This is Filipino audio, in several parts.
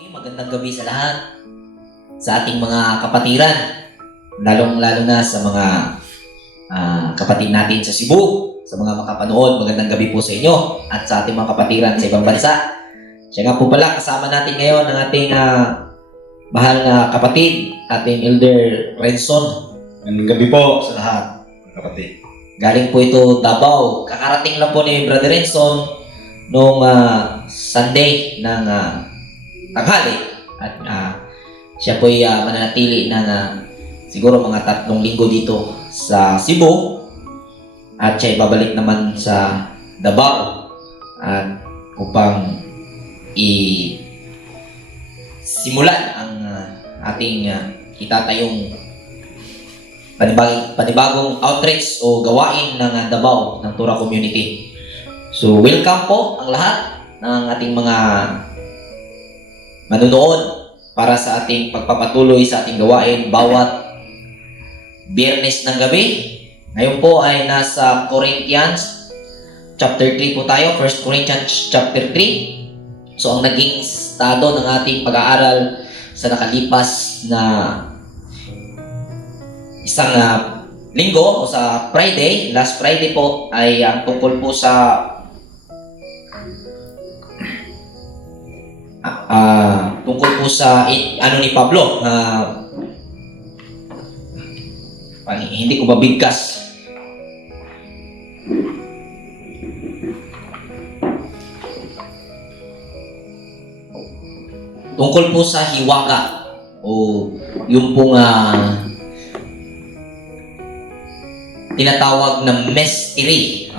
Okay, magandang gabi sa lahat, sa ating mga kapatiran, lalong-lalo na sa mga kapatid natin sa Cebu, sa mga makapanood, magandang gabi po sa inyo at sa ating mga kapatiran sa ibang bansa. Siya nga po pala, kasama natin ngayon ang ating mahal na kapatid, ating Elder Renson. Magandang gabi po sa lahat, mga kapatid. Galing po ito Davao. Kakarating lang po ni Brother Renson noong Sunday ng tanghali at siya po ay mananatili ng siguro mga 3 linggo dito sa Cebu at siya ay babalik naman sa Davao at upang simulan ang ating itatayong panibagong outreach o gawain ng Davao ng Tura Community. So welcome po ang lahat ng ating mga manunood para sa ating pagpapatuloy sa ating gawain bawat Biyernes ng gabi. Ngayon po ay nasa Corinthians chapter 3 po tayo, 1 Corinthians chapter 3. So ang naging estado ng ating pag-aaral sa nakalipas na isang linggo o sa Friday, last Friday po ay ang tungkol po sa ano ni Pablo, hindi ko mabigkas. Tungkol po sa hiwaga o yung pong tinatawag na mystery.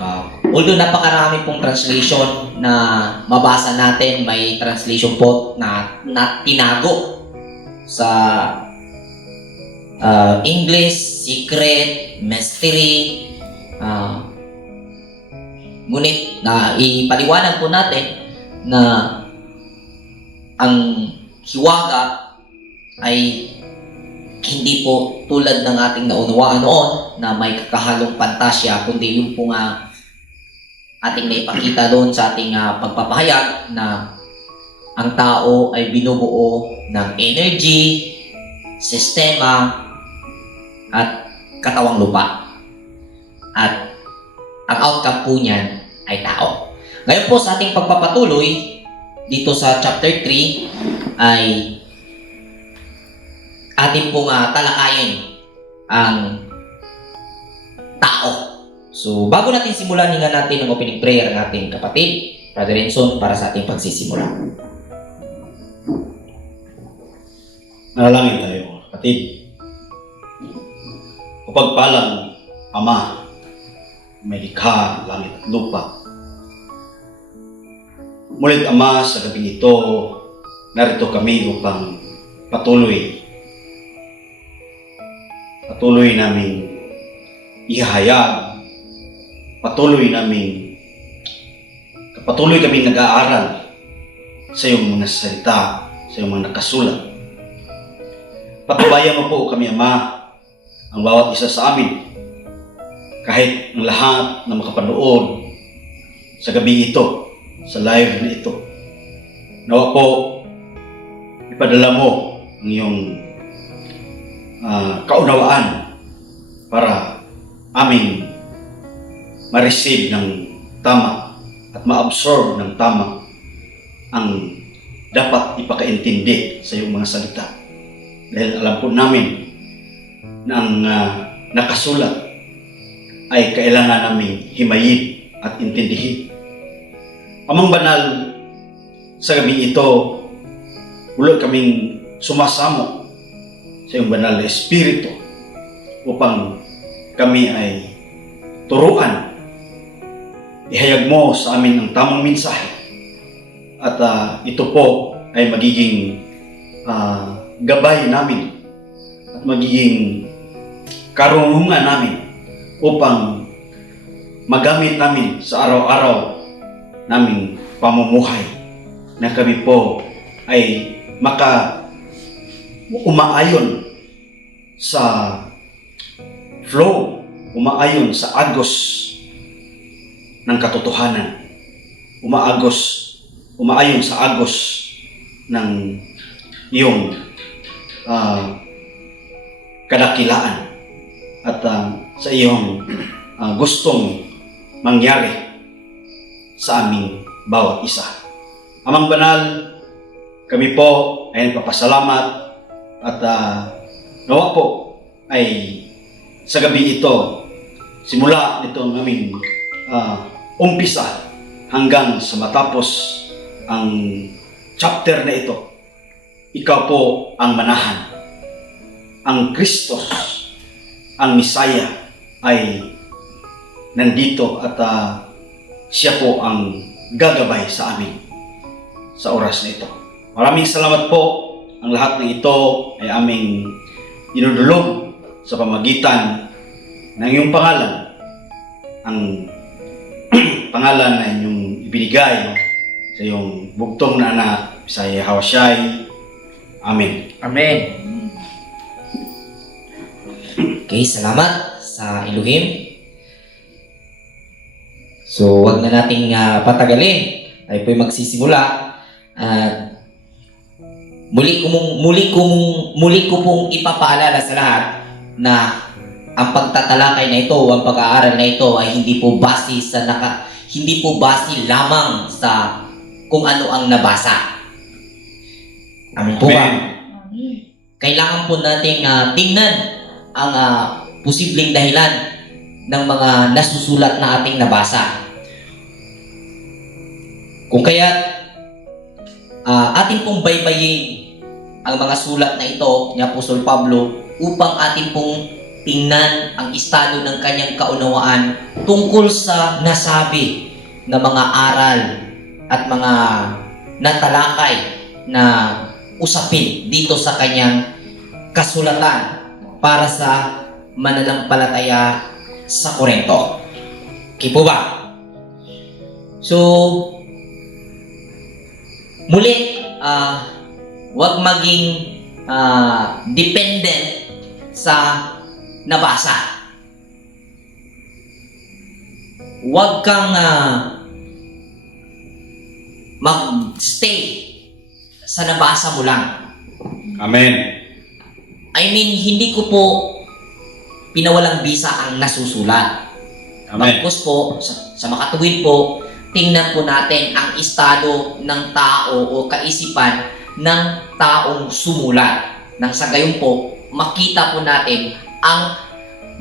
Although napakarami pong translation na mabasa natin, may translation po na tinago sa English, secret, mystery. Ngunit ipaliwanag po natin na ang hiwaga ay hindi po tulad ng ating naunawaan noon na may kakahalong pantasya, kundi yung po nga ating naipakita doon sa ating pagpapahayag na ang tao ay binubuo ng energy, sistema, at katawang lupa. At ang outcome po niyan ay tao. Ngayon po sa ating pagpapatuloy dito sa chapter 3 ay atin pong talakayin ang tao. So, bago natin simulan, hinga natin ang opening prayer ng ating kapatid, Brother Renson, para sa ating pagsisimula. Manalangin tayo, mga kapatid. Kapagpalang Ama, may likha, langit at lupa. Mulit Ama, sa gabing ito, narito kami upang patuloy namin ihahayag, patuloy kami nag-aaral sa iyong mga salita, sa iyong mga nakasulat. Patubayan mo po kami, Ama, ang bawat isa sa amin, kahit ang lahat na makapanood sa gabi ito, sa live na ito. Nawa po, ipadala mo ang iyong kaunawaan para aming ma-receive ng tama at ma-absorb ng tama ang dapat ipakaintindi sa iyong mga salita. Dahil alam po namin na ang nakasulat ay kailangan namin himayin at intindihin. Amang banal, sa gabi ito, ulo kaming sumasamo sa iyong banal na Espiritu upang kami ay turuan, ihayag mo sa amin ang tamang mensahe at ito po ay magiging gabay namin at magiging karunungan namin upang magamit namin sa araw-araw naming pamumuhay na kami po ay umaayon sa flow, umaayon sa agos ng katotohanan, umaayon sa agos ng iyong kadakilaan at sa iyong gustong mangyari sa aming bawat isa. Amang Banal, kami po ay nagpapasalamat at nawa po ay sa gabi ito, simula nitong aming umpisa hanggang sa matapos ang chapter na ito, ikaw po ang manahan. Ang Kristos, ang Misaya ay nandito at siya po ang gagabay sa amin sa oras na ito. Maraming salamat po. Ang lahat ng ito ay aming inudulog sa pamagitan ng iyong pangalan. Ang pangalan na inyong ibinigay sa iyong bugtong na anak, sa Yahawasyai. Amen. Amen. Okay, salamat sa Elohim. So, wag na nating patagalin. Tayo po'y magsisimula. At muli ko pong ipapaalala sa lahat na ang pagtatalakay na ito, ang pag-aaral na ito ay hindi po base lamang sa kung ano ang nabasa. Amen po ba? Kailangan po nating tingnan ang posibleng dahilan ng mga nasusulat na ating nabasa. Kung kaya atin pong baybayin ang mga sulat na ito ni Apostol Pablo upang atin pong tingnan ang estado ng kanyang kaunawaan tungkol sa nasabi na mga aral at mga natalakay na usapin dito sa kanyang kasulatan para sa mananampalataya sa Korinto. Okay po ba? So, muli, huwag maging dependent sa nabasa. Huwag kang mag-stay sa nabasa mo lang. Amen. I mean, hindi ko po pinawalang bisa ang nasusulat. Amen. Bagkus po, sa makatuwid po, tingnan po natin ang estado ng tao o kaisipan ng taong sumulat. Nang sa gayon po, makita po natin ang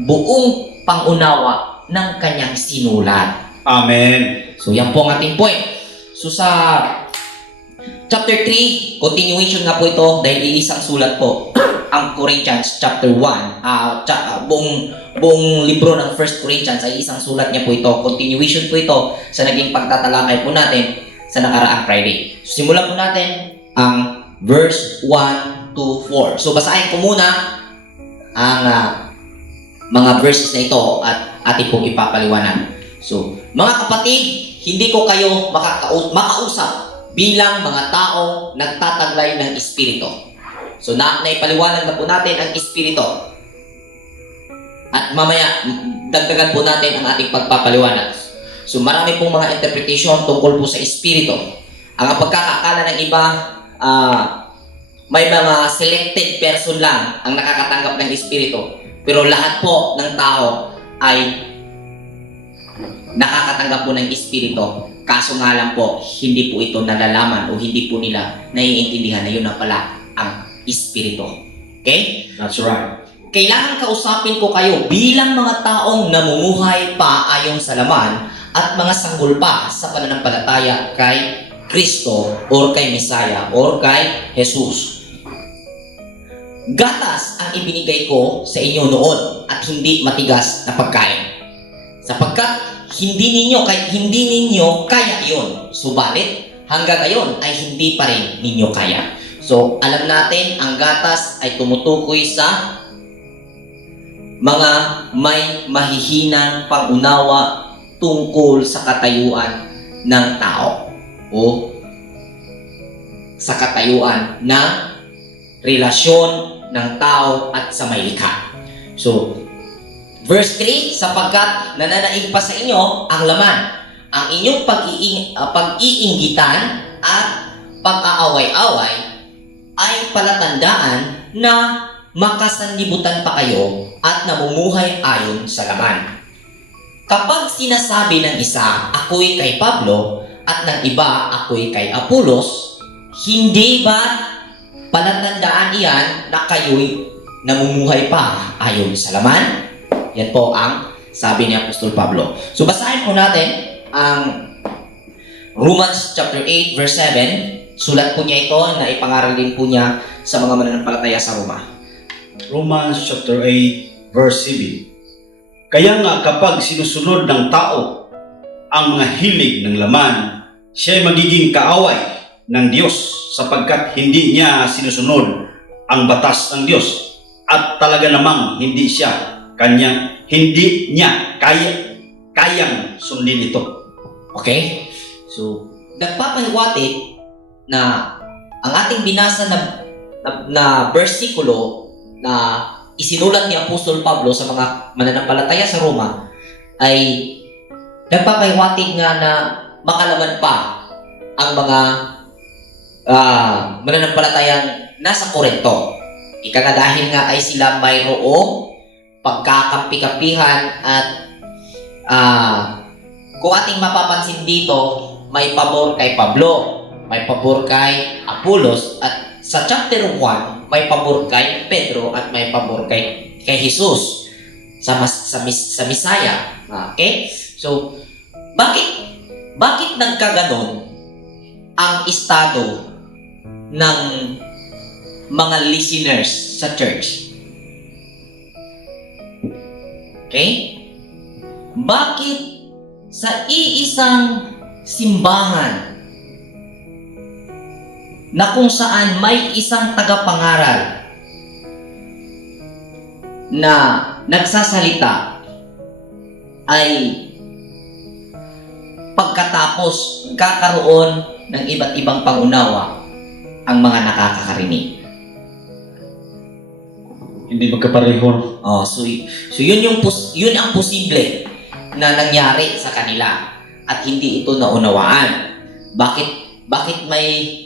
buong pangunawa ng kanyang sinulat. Amen. So, yan po ang ating point. So, sa chapter 3, continuation nga po ito dahil iisang sulat po ang Corinthians chapter 1. Buong libro ng 1 Corinthians ay isang sulat niya po ito. Continuation po ito sa naging pagtatalakay po natin sa nakaraang Friday. So, simulan po natin ang verse 1 to 4. So, basahin ko muna ang mga verses na ito at ating pong ipapaliwanag. So, mga kapatid, hindi ko kayo makausap bilang mga tao nagtataglay ng Espiritu. So, naipaliwanag na po natin ang Espiritu. At mamaya, dagdagan po natin ang ating pagpapaliwanag. So, marami pong mga interpretation tungkol po sa Espiritu. Ang pagkakakala ng iba, may mga selected person lang ang nakakatanggap ng Espiritu. Pero lahat po ng tao ay nakakatanggap po ng Espiritu. Kaso nga lang po, hindi po ito nalalaman o hindi po nila naiintindihan na yun na pala ang Espiritu. Okay? That's right. Kailangan kausapin ko kayo bilang mga taong namumuhay pa ayon sa laman at mga sanggol pa sa pananampalataya kay Kristo or kay Misaya or kay Jesus. Gatas ang ibinigay ko sa inyo noon at hindi matigas na pagkain. Sapagkat hindi ninyo kaya iyon. Subalit, hanggang ngayon ay hindi pa rin ninyo kaya. So, alam natin, ang gatas ay tumutukoy sa mga may mahihinang pangunawa tungkol sa katayuan ng tao o sa katayuan ng relasyon ng tao at sa may likha. So, verse 3, sapagkat nananaig pa sa inyo ang laman, ang inyong pag-iinggitan at pag-aaway-away ay palatandaan na makasanlibutan pa kayo at namumuhay ayon sa laman. Kapag sinasabi ng isa, ako'y kay Pablo, at ng iba, ako'y kay Apolos, hindi ba palatandaan iyan na kayo'y namumuhay pa ayon sa laman? Yan po ang sabi ni Apostol Pablo. So basahin po natin ang Romans chapter 8 verse 7. Sulat po niya ito na ipangaral din po niya sa mga mananampalataya sa Roma. Romans chapter 8 verse 7. Kaya nga kapag sinusunod ng tao ang mga hilig ng laman, siya ay magiging kaaway ng Diyos sapagkat hindi niya sinusunod ang batas ng Diyos at talaga namang hindi niya kayang sundin ito. Okay? So, nagpapahiwatig na ang ating binasa na bersikulo na isinulat ni Apostol Pablo sa mga mananampalataya sa Roma ay nagpapahiwatig nga na makalaman pa ang mga mananampalatayang nasa Korinto. Ika nga dahil nga ay sila mayroong pagkakampi-kampihan at kung ating mapapansin dito, may pabor kay Pablo, may pabor kay Apolos, at sa chapter 1, may pabor kay Pedro at may pabor kay Jesus sa Misaya. Okay? So, bakit nagkaganon ang estado ng mga listeners sa church? Okay? Bakit sa iisang simbahan na kung saan may isang tagapangaral na nagsasalita ay pagkatapos kakaroon ng iba't ibang pangunawa ang mga nakakarinig? Hindi magkapareho. So yun ang posible na nangyari sa kanila at hindi ito naunawaan. Bakit may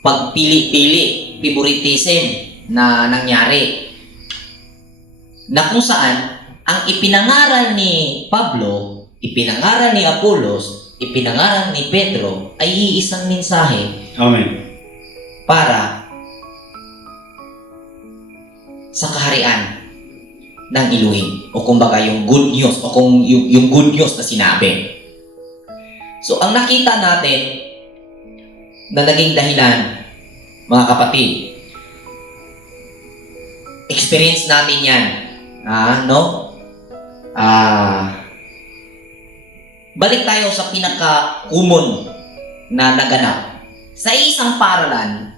pagpili-pili, favoritism na nangyari? Na kung saan ang ipinangaral ni Pablo, ipinangaral ni Apolos, ipinangaral ni Pedro ay iisang mensahe. Amen. Para sa kaharian ng Elohim, o kumbaga yung good news, o kung yung good news na sinabi. So ang nakita natin na naging dahilan, mga kapatid, experience natin yan, balik tayo sa pinaka-common na naganap. Sa isang paaralan,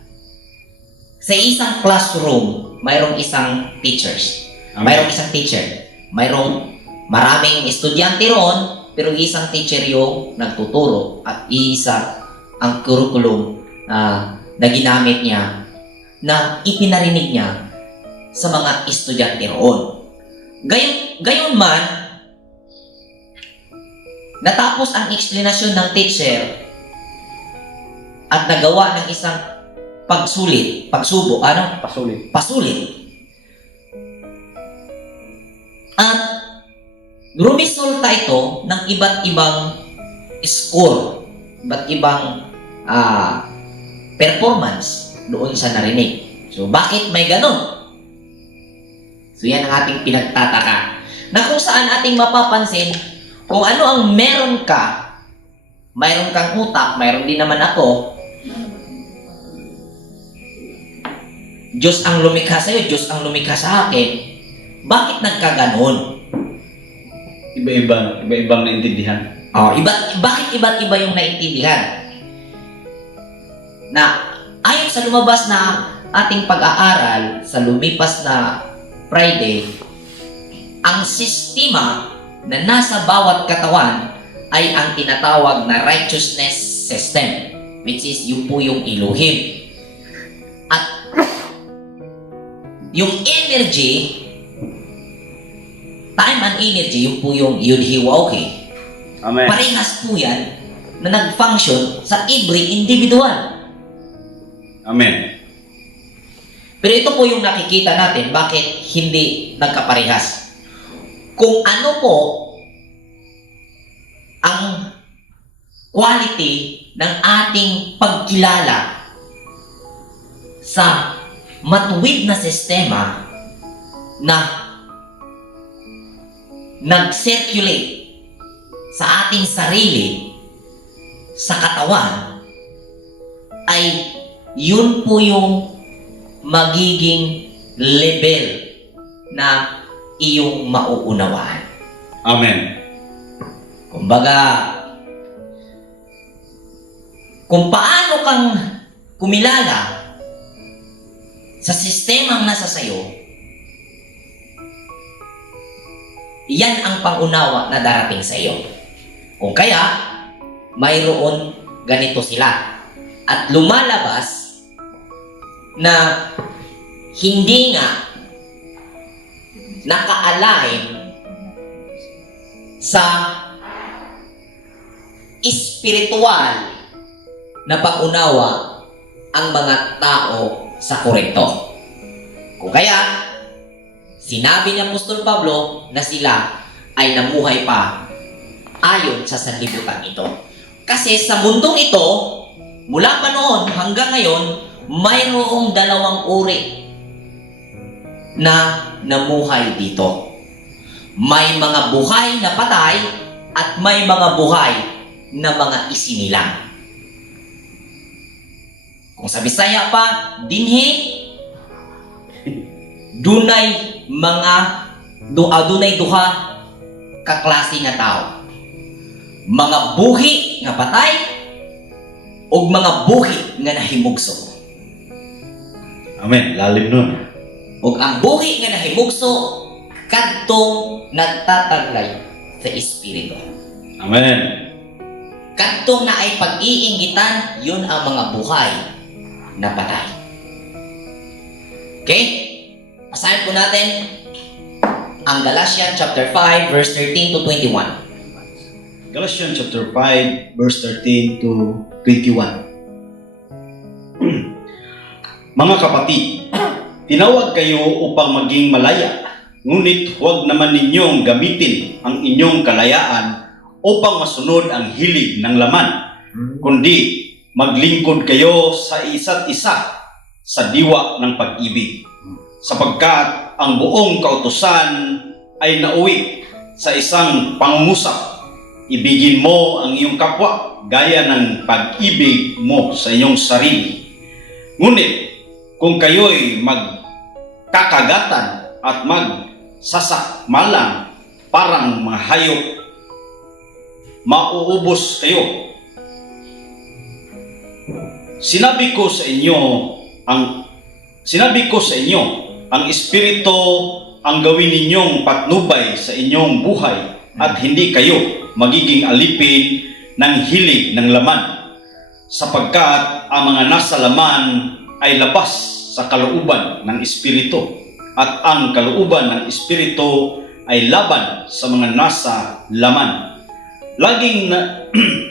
sa isang classroom, mayroong isang teachers. Mayroong isang teacher. Mayroong maraming estudyante roon, pero isang teacher yung nagtuturo at isa ang curriculum na ginamit niya, na ipinarinig niya sa mga estudyante roon. Gayon man, natapos ang eksplanasyon ng teacher at nagawa ng isang pasulit. At rumisulta ito ng iba't ibang score, iba't ibang performance doon sa narinig. So, bakit may ganon? So, yan ang ating pinagtataka. Na kung saan ating mapapansin, kung ano ang meron ka, mayroon kang utak, mayroon din naman ako. Diyos ang lumikha sa'yo, Diyos ang lumikha sa akin. Bakit nagkaganon? Iba-ibang naintindihan. Bakit iba't iba yung naintindihan? Na ayon sa lumabas na ating pag-aaral sa lumipas na Friday, ang sistema na nasa bawat katawan ay ang tinatawag na righteousness system, which is yung po yung Elohim. At yung energy, time and energy, yung po yung Yud-Hi-Wah-Okay. Amen. Parehas po yan na nag-function sa every individual. Amen. Pero ito po yung nakikita natin, bakit hindi nagkaparehas. Kung ano po ang quality ng ating pagkilala sa matuwid na sistema na nag-circulate sa ating sarili, sa katawan, ay yun po yung magiging level na iyong mauunawaan. Amen. Kumbaga, kung paano kang kumilala sa sistemang nasa sayo, yan ang pangunawa na darating sa iyo. Kung kaya, mayroon ganito sila. At lumalabas na hindi nga naka-align sa espiritual na pangunawa ang mga tao sa korekto. Kung kaya, sinabi ni Apostol Pablo na sila ay namuhay pa ayon sa sanlibutan ito. Kasi sa mundong ito, mula pa noon hanggang ngayon, mayroong dalawang uri na namuhay dito. May mga buhay na patay at may mga buhay na mga isinilang. Kung sa Bisaya pa, dinhi, dunay duha ka klase nga tao. Mga buhi nga patay o mga buhi nga nahimugso. Amen. Lalim nun. O ang buhi nga nahimugso kadtong nagtataglay sa espiritu. Amen. Kadtong na ay pag-iingitan, yun ang mga buhay na patay. Okay? Basahin po natin ang Galatians chapter 5 verse 13 to 21. Galatians chapter 5, verse 13 to 21. Mga kapatid, tinawag kayo upang maging malaya, ngunit huwag naman ninyong gamitin ang inyong kalayaan upang masunod ang hilig ng laman, kundi maglingkod kayo sa isa't isa sa diwa ng pag-ibig, sapagkat ang buong kautusan ay nauwi sa isang pangungusap. Ibigin mo ang iyong kapwa gaya ng pag-ibig mo sa iyong sarili. Ngunit kung kayo'y magkakagatan at magsasakmalan parang mga hayop, mauubos kayo. Sinabi ko sa inyo, ang Espiritu ang gawin ninyong patnubay sa inyong buhay at hindi kayo magiging alipin ng hilig ng laman, sapagkat ang mga nasa laman ay labas sa kalooban ng Espiritu, at ang kalooban ng Espiritu ay laban sa mga nasa laman. Laging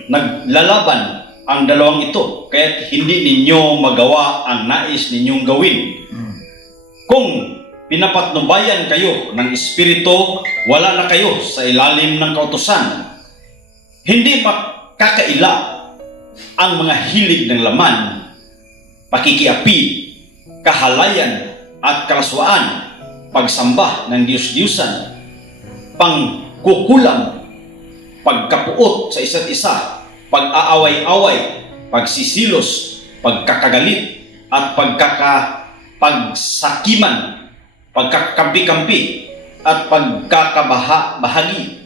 naglalaban ang dalawang ito, kaya't hindi ninyo magawa ang nais ninyong gawin. Kung pinapatnubayan kayo ng Espiritu, wala na kayo sa ilalim ng kautusan. Hindi makakaila ang mga hilig ng laman, pakikiapi, kahalayan at kalaswaan, pagsamba ng Diyos-Diyusan, pangkukulam, pagkapuot sa isa't isa, pag-aaway-away, pagsisilos, pagkakagalit, at pagsakiman, pagkakampi-kampi, at pagkakabahagi.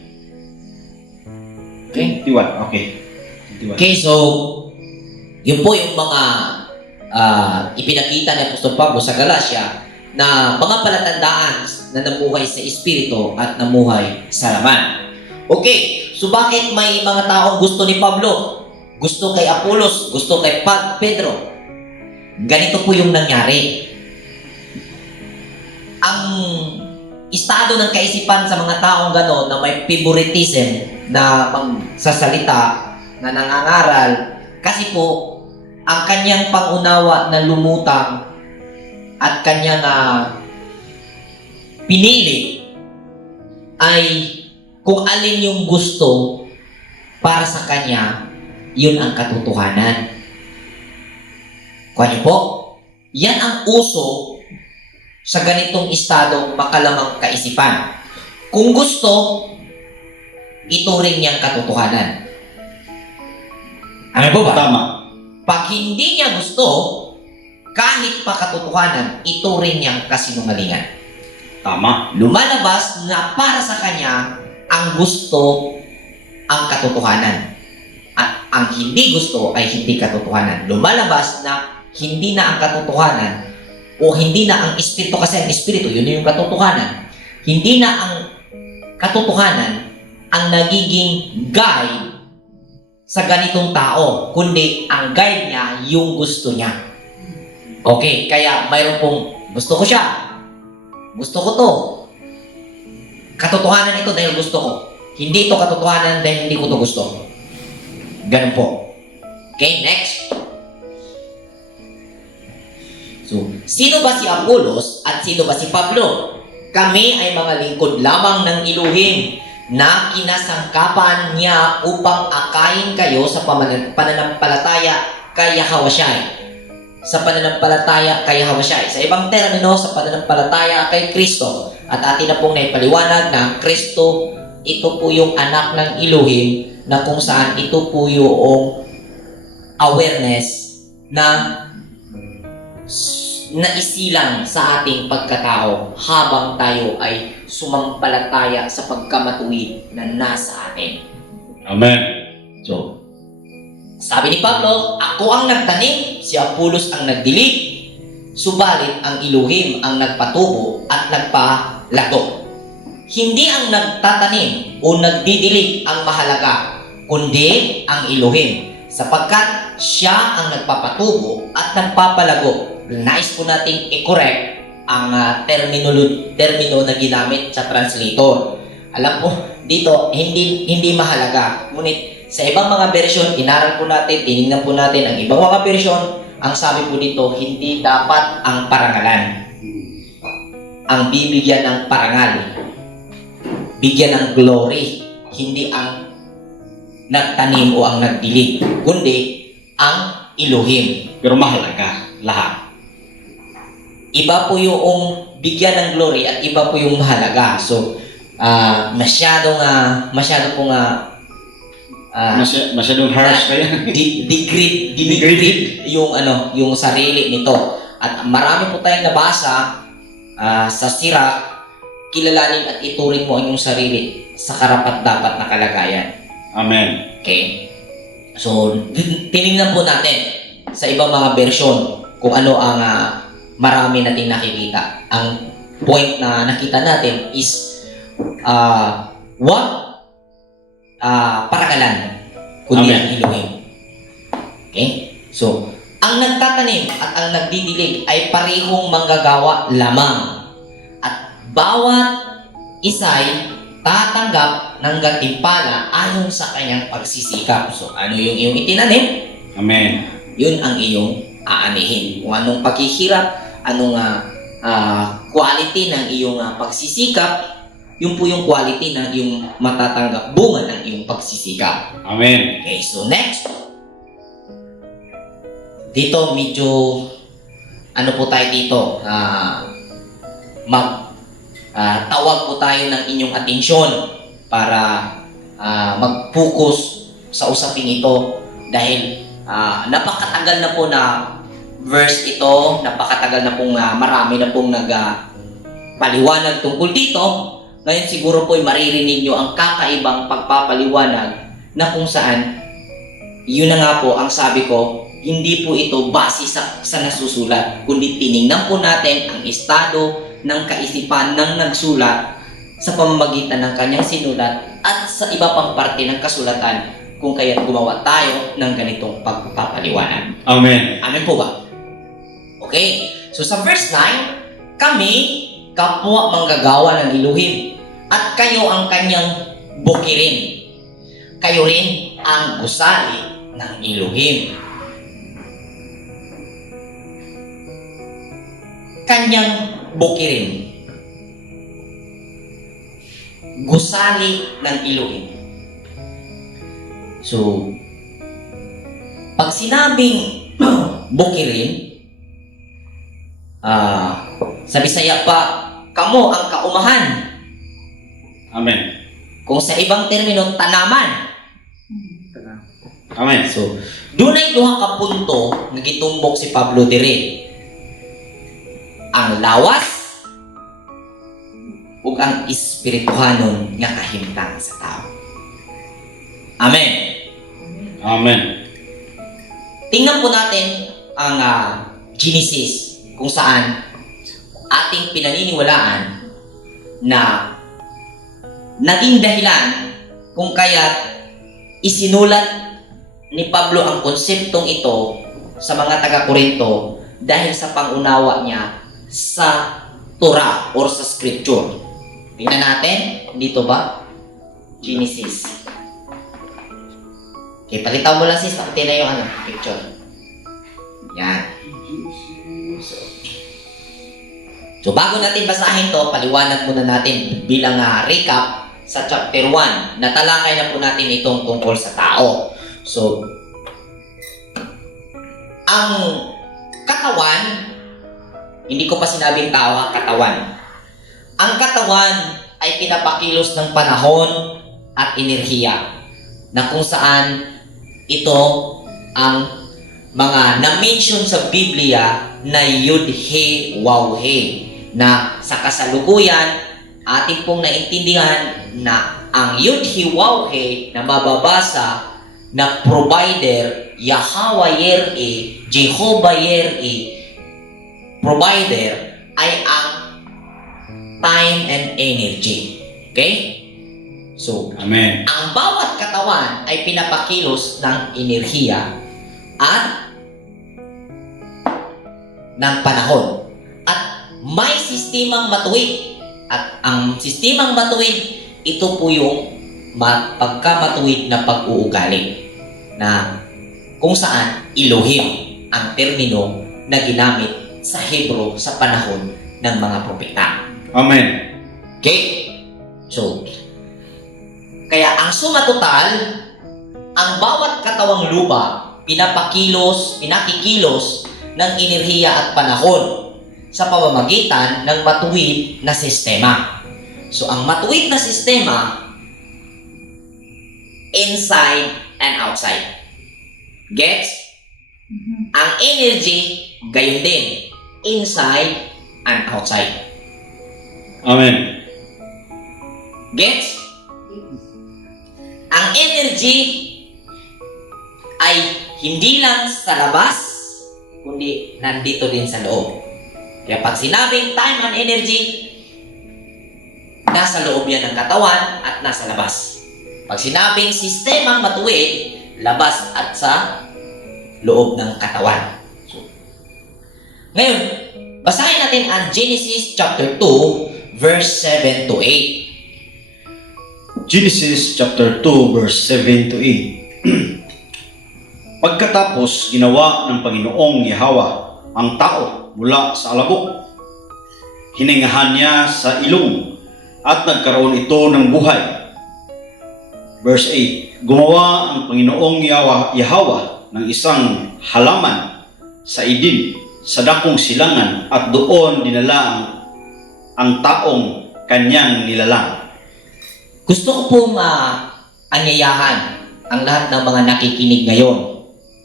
Okay? Okay. Okay, so yun po yung mga ipinakita ni Apostol Pablo sa Galatia na mga palatandaan na namuhay sa Espiritu at namuhay sa laman. Okay, so bakit may mga taong gusto ni Pablo, gusto kay Apolos, gusto kay Pedro? Ganito po yung nangyari. Ang estado ng kaisipan sa mga taong gano'n na may favoritism na magsasalita, na nangangaral, kasi po ang kanyang pangunawa na lumutang at kanyang pinili ay kung alin yung gusto para sa kanya, yun ang katotohanan. Kuha niyo po, yan ang uso sa ganitong estado makalamang kaisipan. Kung gusto, ituring niyang katotohanan. Ano po ba? Tama. Pag hindi niya gusto, kahit pa katotohanan, ituring niyang kasinungalingan. Tama. Lumalabas na para sa kanya, ang gusto, ang katotohanan. At ang hindi gusto ay hindi katotohanan. Lumalabas na hindi na ang katotohanan o hindi na ang espiritu, kasi ang espiritu, yun yung katotohanan. Hindi na ang katotohanan ang nagiging guide sa ganitong tao, kundi ang guide niya yung gusto niya. Okay, kaya mayroon pong gusto ko siya. Gusto ko to. Katotohanan ito dahil gusto ko. Hindi ito katotohanan dahil hindi ko to gusto. Ganun po. Okay, next. So, sino ba si Apolos at sino ba si Pablo? Kami ay mga lingkod lamang ng Elohim na kinasangkapan niya upang akayin kayo sa pananampalataya kay Yahawasyai. Sa pananampalataya kay Yahawasyai. Sa ibang termino, sa pananampalataya kay Kristo. At atin na pong naipaliwanag na Kristo, ito po yung anak ng Elohim na kung saan ito po yung awareness na naisilang sa ating pagkatao habang tayo ay sumampalataya sa pagkamatuwid na nasa atin. Amen. So, sabi ni Pablo, ako ang nagtanim, si Apolos ang nagdilig, subalit ang Elohim ang nagpatubo at nagpalago. Hindi ang nagtatanim o nagdidilig ang mahalaga, kundi ang Elohim, sapagkat siya ang nagpapatubo at nagpapalago. Nais po nating i-correct ang termino na ginamit sa translator. Alam po, dito, hindi mahalaga. Ngunit sa ibang mga version, inaral po natin, tinignan po natin ang ibang mga version, ang sabi po dito, hindi dapat ang parangalan. Ang bibigyan ng parangal. Bigyan ng glory. Hindi ang nagtanim o ang nagdilig, kundi ang Elohim. Pero mahalaga lahat. Iba po yung bigyan ng glory at iba po yung mahalaga. So, masyadong Masyadong harsh kaya. Degrade yung sarili nito. At marami po tayong nabasa sa sira, kilalanin at ituring mo ang iyong sarili sa karapat-dapat na kalagayan. Amen. Okay? So, tinignan po natin sa ibang mga version kung ano ang marami nating nakikita. Ang point na nakita natin is parangalan, kundi ang Elohim. Okay? So, ang nagtatanim at ang nagdidilig ay parehong manggagawa lamang. At bawat isa'y tatanggap ng gantimpala ayon sa kanyang pagsisikap. So, ano yung iyong itinanim? Amen. Yun ang iyong aanihin. Kung anong paghihirap, anong quality ng iyong pagsisikap, yun po yung quality ng iyong matatanggap bunga ng iyong pagsisikap. Amen. Okay, so next. Dito medyo po tayo dito, tawag po tayo ng inyong atensyon para mag-focus sa usaping ito dahil napakatagal na po na verse ito, napakatagal na pong marami na pong nagpaliwanag tungkol dito. Ngayon siguro po ay maririnig nyo ang kakaibang pagpapaliwanag na kung saan, yun na nga po ang sabi ko, hindi po ito base sa nasusulat, kundi tiningnan po natin ang estado ng kaisipan ng nagsulat sa pamamagitan ng kanyang sinulat at sa iba pang parte ng kasulatan kung kaya't gumawa tayo ng ganitong pagpapaliwanag. Amen. Amen po ba? Okay. So sa verse 9, kami, kapwa manggagawa ng Elohim, at kayo ang kanyang bukirin. Kayo rin ang gusali ng Elohim. kanyang bukirin. Gusali ng Elohim. So, pag sinabing bukirin, sa Bisaya pa, kamo ang kaumahan. Amen. Kung sa ibang termino, tanaman. Amen. So, dunay duha ka punto nga gitumbok si Pablo dire. Ang lawas ug ang espirituhanon nga kahimtang sa tao. Amen. Amen. Tingnan po natin ang Genesis kung saan ating pinaniniwalaan na naging dahilan kung kaya't isinulat ni Pablo ang konseptong ito sa mga taga-Korinto dahil sa pangunawa niya sa Torah or sa Scripture. Tingnan natin, dito ba? Genesis. Okay, palitaw mo lang sis, pakitin na yung picture. Yan. So bago natin basahin to, paliwanag muna natin bilang recap sa chapter 1. Natalakay na po natin itong tungkol sa tao. So, ang katawan, hindi ko pa sinabing tao, katawan. Ang katawan ay pinapakilos ng panahon at enerhiya na kung saan ito ang mga na-mention sa Biblia na Yud-He, Waw-He, na sa kasalukuyan ating pong naintindihan na ang Yud-He, Waw-He na mababasa na provider, Yahweh Yireh, Jehovah Yireh, provider ay ang time and energy. Okay? So, Amen. ang bawat katawan ay pinapakilos ng enerhiya at ng panahon. At may sistemang matuwid. At ang sistemang matuwid, ito po yung pagkamatuwid na pag-uugali na kung saan Elohim ang termino na ginamit sa Hebro sa panahon ng mga propeta. Amen. Okay? So, kaya ang suma total, ang bawat katawang lupa, pinakikilos ng enerhiya at panahon sa pamamagitan ng matuwid na sistema. So, ang matuwid na sistema, inside and outside. Gets? Ang energy, gayon din. Inside and outside. Amen. Gets? Ang energy ay hindi lang sa labas, kundi nandito din sa loob. Kaya pag sinabing time and energy, nasa loob yan ng katawan at nasa labas. Pag sinabing sistemang matuwid, labas at sa loob ng katawan. So, ngayon, basahin natin ang Genesis chapter 2, verse 7 to 8. Genesis chapter 2 verse 7 to 8. Pagkatapos ginawa ng Panginoong Yahwa ang tao mula sa alabok, hiningahan niya sa ilong at nagkaroon ito ng buhay. Verse 8. Gumawa ang Panginoong Yahwa ng isang halaman sa Eden sa dakong silangan at doon dinala ang taong kanyang nilalang. Gusto ko pong anyayahan ang lahat ng mga nakikinig ngayon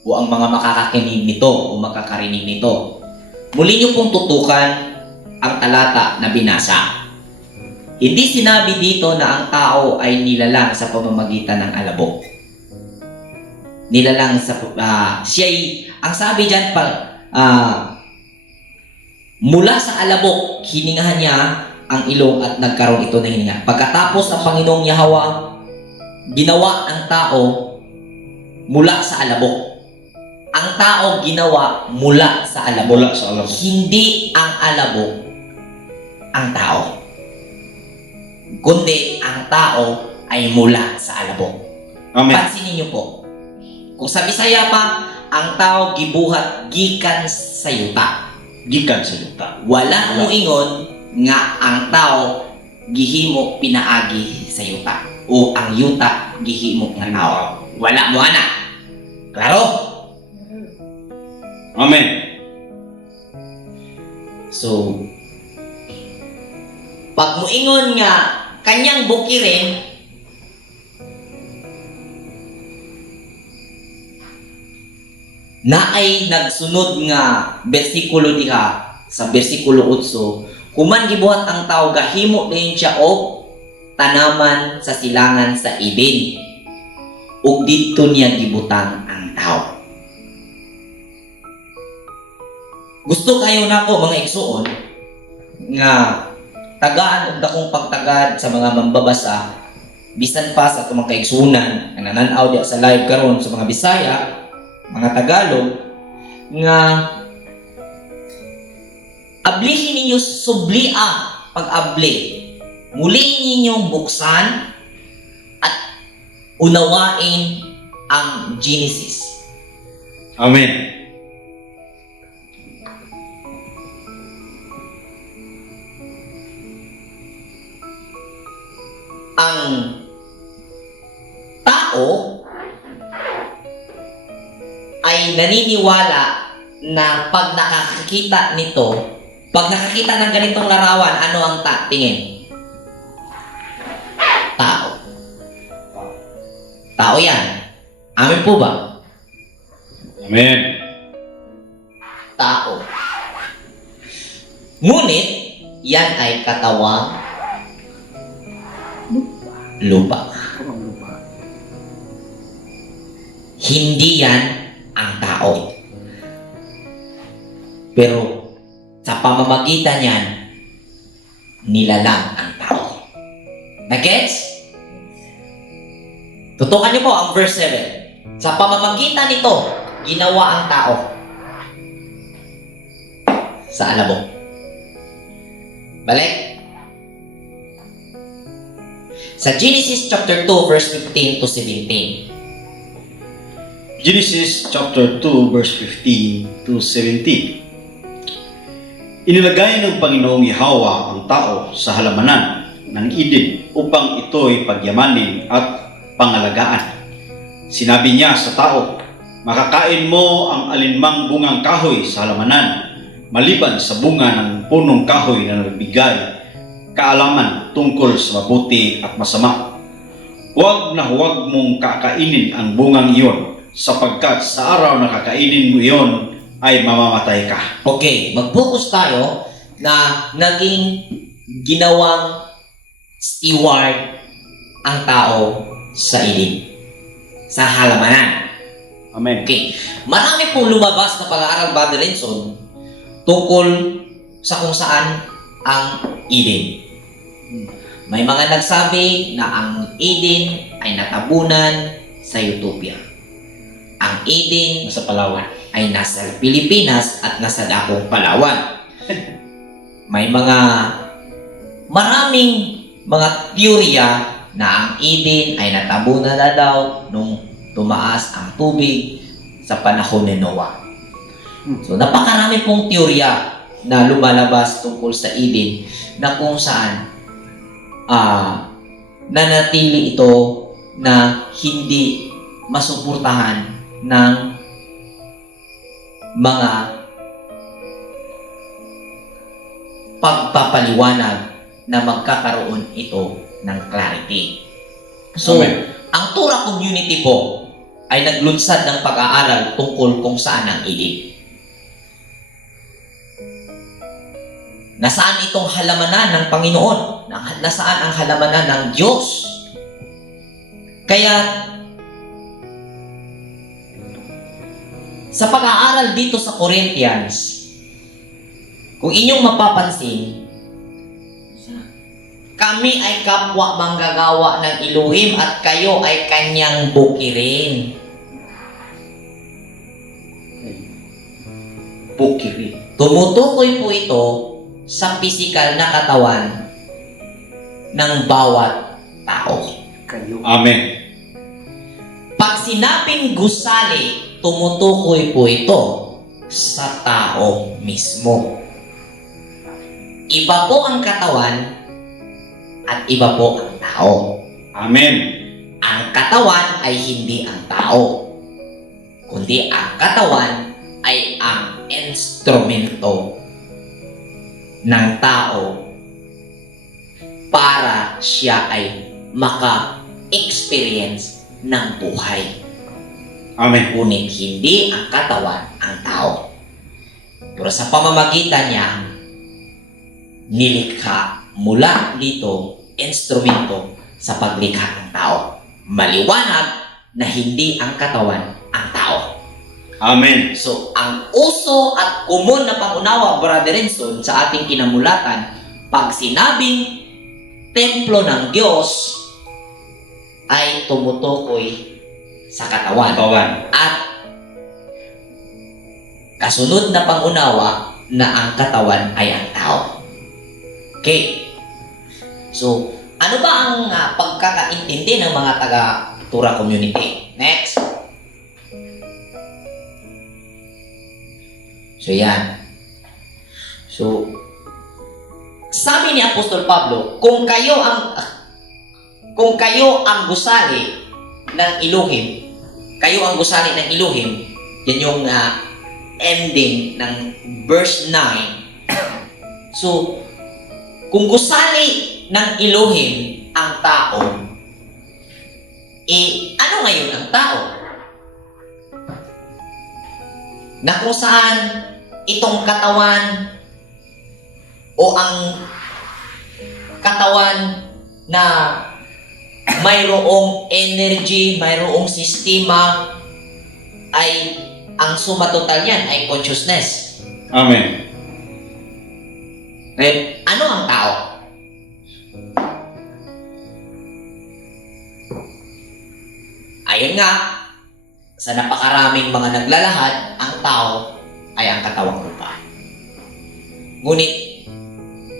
o ang mga makakakinig nito o makakarinig nito. Muli niyo pong tutukan ang talata na binasa. Hindi sinabi dito na ang tao ay nilalang sa pamamagitan ng alabok. Nilalang sa ang sabi diyan mula sa alabok hiningahan niya ang ilong at nagkaroon ito ng hininga. Pagkatapos ang Panginoong Yahwa ginawa ang tao mula sa alabok. Ang tao ginawa mula sa alabok. Mula sa alabok. Hindi ang alabok ang tao, kundi ang tao ay mula sa alabok. Amen. Pansinin niyo po. Kung sa Bisaya pa, ang tao gibuhat gikan sa yuta. gikan sa yuta. Wala mo ingon nga ang tao gihimo pinaagi sa yuta o ang yuta gihimo nga tao. Wala mo ana. Klaro? Amen. So, pag muingon nga kanyang bukirin, na ay nagsunod nga bersikulo diha sa bersikulo 8, kuman gibuhat ang tao gahimo din siya og tanaman sa silangan sa Eden, ug didto niya gibutang ang tao. Gusto kayo nako mga igsuon nga tagaan og dakong pagtagad sa mga mambabasa bisan pa sa atong mga kaigsunan nga nananaw diha sa live karon sa mga Bisaya, mga Tagalog, nga ablihin ninyo sublia pag-abli. Muli ninyong buksan at unawain ang Genesis. Amen. Ang tao ay naniniwala na pag nakakita nito, pag nakakita ng ganitong larawan, ano ang tingin? Tao. Tao yan. Amin po ba? Amen. Tao. Ngunit, yan ay katawang lupa. Hindi yan ang tao. Pero sa pamamagitan niyan, nilalang ang tao. Nagets? Tutukan niyo po ang verse 7. Sa pamamagitan nito, ginawa ang tao. Sa alabok. Balik. Sa Genesis chapter 2, verse 15 to 17. Genesis chapter 2 verse 15 to 17. Inilagay ng Panginoong Yahweh ang tao sa halamanan ng Eden upang ito'y pagyamanin at pangalagaan. Sinabi niya sa tao, makakain mo ang alinmang bungang kahoy sa halamanan, maliban sa bunga ng punong kahoy na nagbigay kaalaman tungkol sa mabuti at masama. Huwag na huwag mong kakainin ang bungang iyon, sapagkat sa araw na kakainin mo iyon ay mamamatay ka. Okay, mag-focus tayo na naging ginawang steward ang tao sa Eden, sa halamanan. Amen. Okay, marami pong lumabas na pag-aaral, Brother Renson, tungkol sa kung saan ang Eden. May mga nagsabi na ang Eden ay natabunan sa Utopia. Ang Eden Nasa Palawan. ay nasa Pilipinas at nasa dakong Palawan. May maraming mga teorya na ang Eden ay natabunan na daw nung tumaas ang tubig sa panahon ni Noah. So napakarami pong teorya na lumalabas tungkol sa Eden na kung saan nanatili ito na hindi masuportahan ng mga pagpapaliwanag na magkakaroon ito ng clarity. So, Amen. ang Torah community po ay naglunsad ng pag-aaral tungkol kung saan ang Eden. Nasaan itong halamanan ng Panginoon? Nasaan ang halamanan ng Diyos? Kaya, sa pag-aaral dito sa Corinthians, kung inyong mapapansin, kami ay kapwa manggagawa ng Elohim at kayo ay kanyang bukirin. Bukirin. Tumutukoy po ito sa pisikal na katawan ng bawat tao. Amen. Pag sinabing gusali, tumutukoy po ito sa tao mismo. Iba po ang katawan at iba po ang tao. Amen. Ang katawan ay hindi ang tao, kundi ang katawan ay ang instrumento ng tao para siya ay maka-experience ng buhay. Amen. Ngunit hindi ang katawan ang tao. Pero sa pamamagitan niya, nilikha mula dito instrumento sa paglikha ng tao. Maliwanag na hindi ang katawan ang tao. Amen. So, ang uso at common na pangunawa, Brother Renson, sa ating kinamulatan, pag sinabing templo ng Diyos, ay tumutukoy sa katawan. At kasunod na pangunawa na ang katawan ay ang tao. Okay. So, ano ba ang pagkakaintindi ng mga taga-Tura community? Next. So, yan. So, sabi ni Apostol Pablo, kung kayo ang gusali ng Elohim, kayo ang gusali ng Elohim, yan yung ending ng verse 9. So, kung gusali ng Elohim ang tao, ano ngayon ang tao? Na kung saan itong katawan o ang katawan na mayroong energy, mayroong sistema, ay ang suma total yan ay consciousness. Amen. Ngayon, ano ang tao? Ayun nga, sa napakaraming mga naglalahad, ang tao ay ang katawang lupa. Ngunit,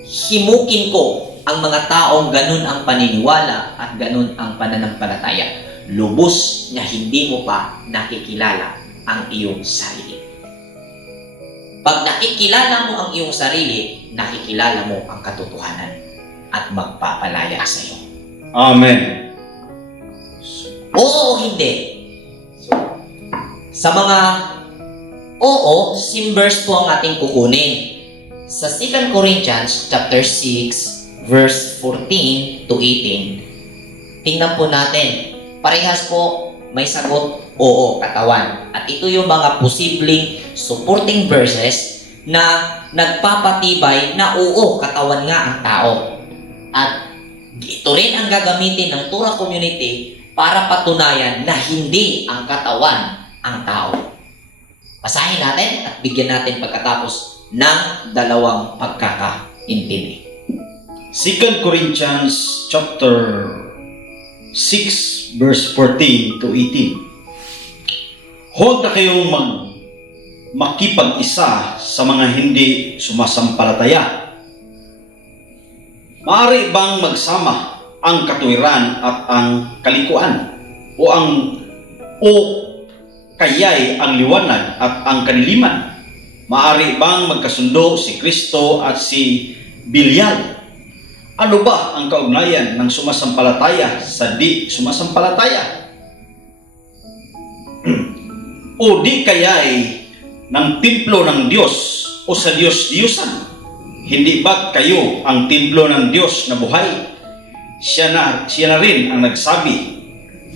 himukin ko ang mga taong ganun ang paniniwala at ganun ang pananampalataya. Lubos na hindi mo pa nakikilala ang iyong sarili. Pag nakikilala mo ang iyong sarili, nakikilala mo ang katotohanan at magpapalaya sa iyo. Amen. Oo o hindi? Sa mga oo, same verse po ang ating kukunin. Sa 2 Corinthians chapter 6, verse 14 to 18, tingnan po natin. Parehas po may sagot, oo, katawan. At ito yung mga posibleng supporting verses na nagpapatibay na oo, katawan nga ang tao. At ito rin ang gagamitin ng Tura community para patunayan na hindi ang katawan ang tao. Basahin natin at bigyan natin pagkatapos ng dalawang pagkakaintindi. 2 Corinthians chapter 6 verse 14 to 18. Huwag na kayong makipag-isa sa mga hindi sumasampalataya. Maaari bang magsama ang katuwiran at ang kalikuan? O kaya'y ang liwanag at ang kadiliman? Maaari bang magkasundo si Kristo at si Belial? Ano ba ang kaugnayan ng sumasampalataya sa di sumasampalataya? O di kaya'y ng templo ng Diyos o sa Diyos-Diyusan? Hindi ba kayo ang templo ng Diyos na buhay? Siya na rin ang nagsabi,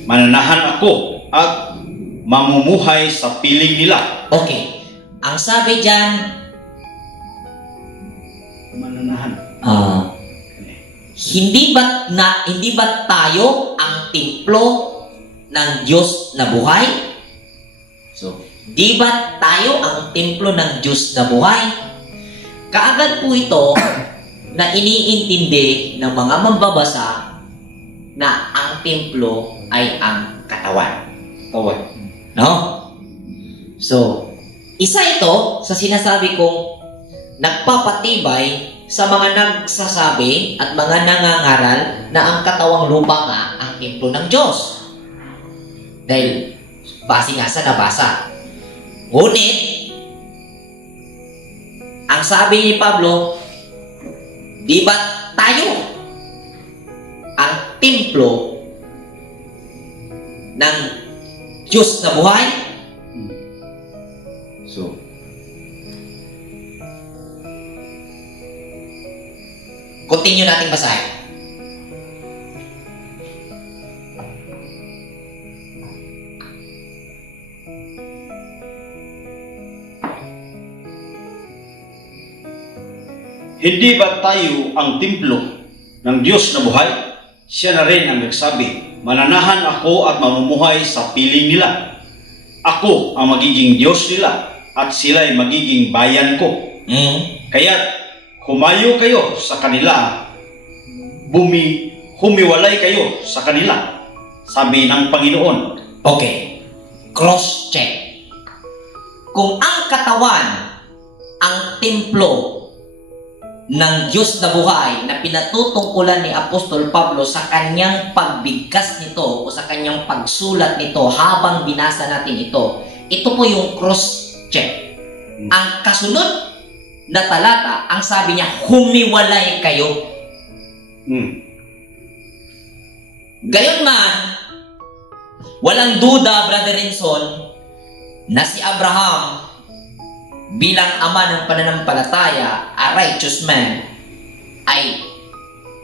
mananahan ako at mamumuhay sa piling nila. Okay. Ang sabi dyan, Mananahan. hindi ba tayo ang templo ng Diyos na buhay? So, di ba tayo ang templo ng Diyos na buhay? Kaagad po ito na iniintindi ng mga mambabasa na ang templo ay ang katawan. Kawan. No? So, isa ito sa sinasabi kong nagpapatibay sa mga nagsasabi at mga nangangaral na ang katawang lupa nga ang templo ng Diyos. Dahil base nga sa nabasa. Ngunit, ang sabi ni Pablo, di ba tayo ang templo ng Diyos na buhay? So, Continue nating basahin. hindi ba tayo ang templo ng Diyos na buhay? Siya na rin ang nagsabi, mananahan ako at mamumuhay sa piling nila. Ako ang magiging Diyos nila at sila'y magiging bayan ko. Kaya't humayo kayo sa kanila, humiwalay kayo sa kanila, sabi ng Panginoon. Okay, cross-check. Kung ang katawan, ang templo ng Diyos na buhay na pinatutungkulan ni Apostol Pablo sa kanyang pagbigkas nito o sa kanyang pagsulat nito habang binasa natin ito, ito po yung cross-check. Ang kasunod na talata, ang sabi niya, humiwalay kayo. Gayon man, walang duda, Brother Renson, na si Abraham bilang ama ng pananampalataya, a righteous man, ay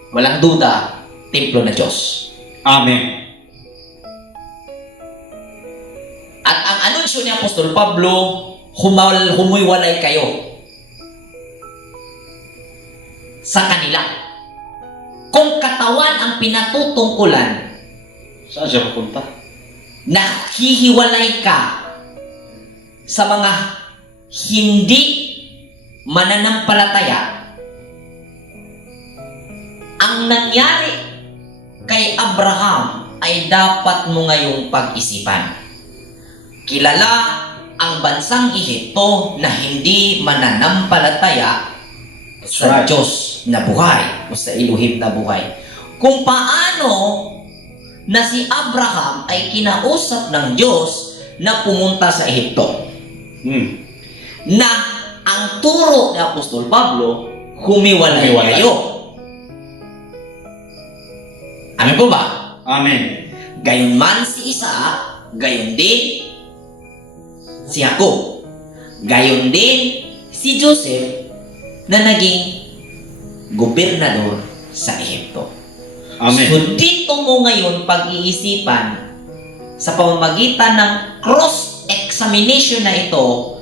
walang duda, templo na Diyos. Amen. At ang anunsyo ni Apostol Pablo, humiwalay kayo sa kanila. Kung katawan ang pinatutungkulan, Saan siya pupunta? na hihiwalay ka sa mga hindi mananampalataya, ang nangyari kay Abraham ay dapat mo ngayong pag-isipan. Kilala ang bansang Ehipto na hindi mananampalataya sa right. Diyos na buhay o sa Elohim na buhay. Kung paano na si Abraham ay kinausap ng Diyos na pumunta sa Ehipto. Na ang turo ni Apostol Pablo, humiwalay kayo. Amen po ba? Amen. Gayon man si Isaac, gayon din si Jacob. Gayon din si Joseph na naging gobernador sa Ehipto. Amen. So dito mo ngayon pag-iisipan sa pamamagitan ng cross-examination na ito,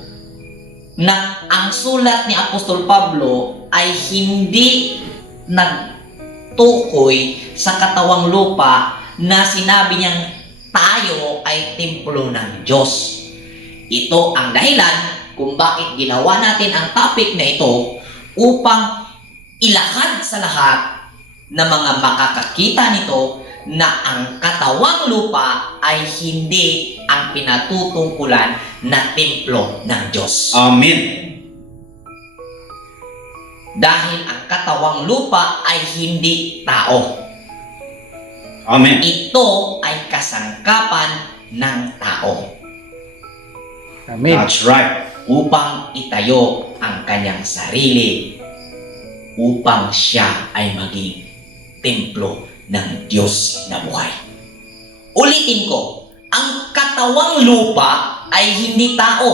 na ang sulat ni Apostol Pablo ay hindi nagtukoy sa katawang lupa na sinabi niyang tayo ay templo ng Diyos. Ito ang dahilan kung bakit ginawa natin ang topic na ito upang ilahad sa lahat na mga makakakita nito na ang katawang lupa ay hindi ang pinatutungkulan na templo ng Diyos. Amen. Dahil ang katawang lupa ay hindi tao. Amen. Ito ay kasangkapan ng tao Amen. That's right. upang itayo ang kanyang sarili upang siya ay maging templo ng Diyos na buhay. Ulitin ko, ang katawang lupa ay hindi tao,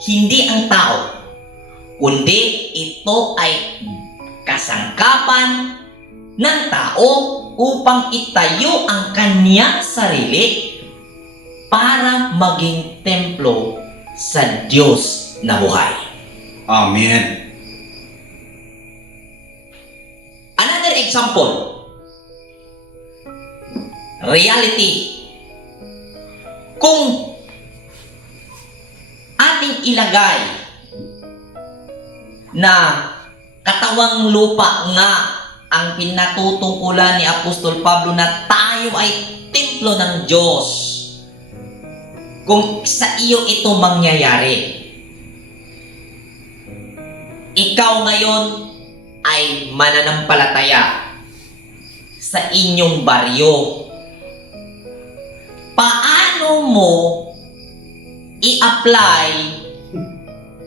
hindi ang tao, kundi ito ay kasangkapan ng tao upang itayo ang kanyang sarili para maging templo sa Diyos na buhay. Amen. Another example, reality. Kung ating ilagay na katawang lupa nga ang pinatutungkulan ni Apostol Pablo na tayo ay templo ng Diyos, kung sa iyo ito mangyayari, ikaw ngayon ay mananampalataya sa inyong baryo, paano mo i-apply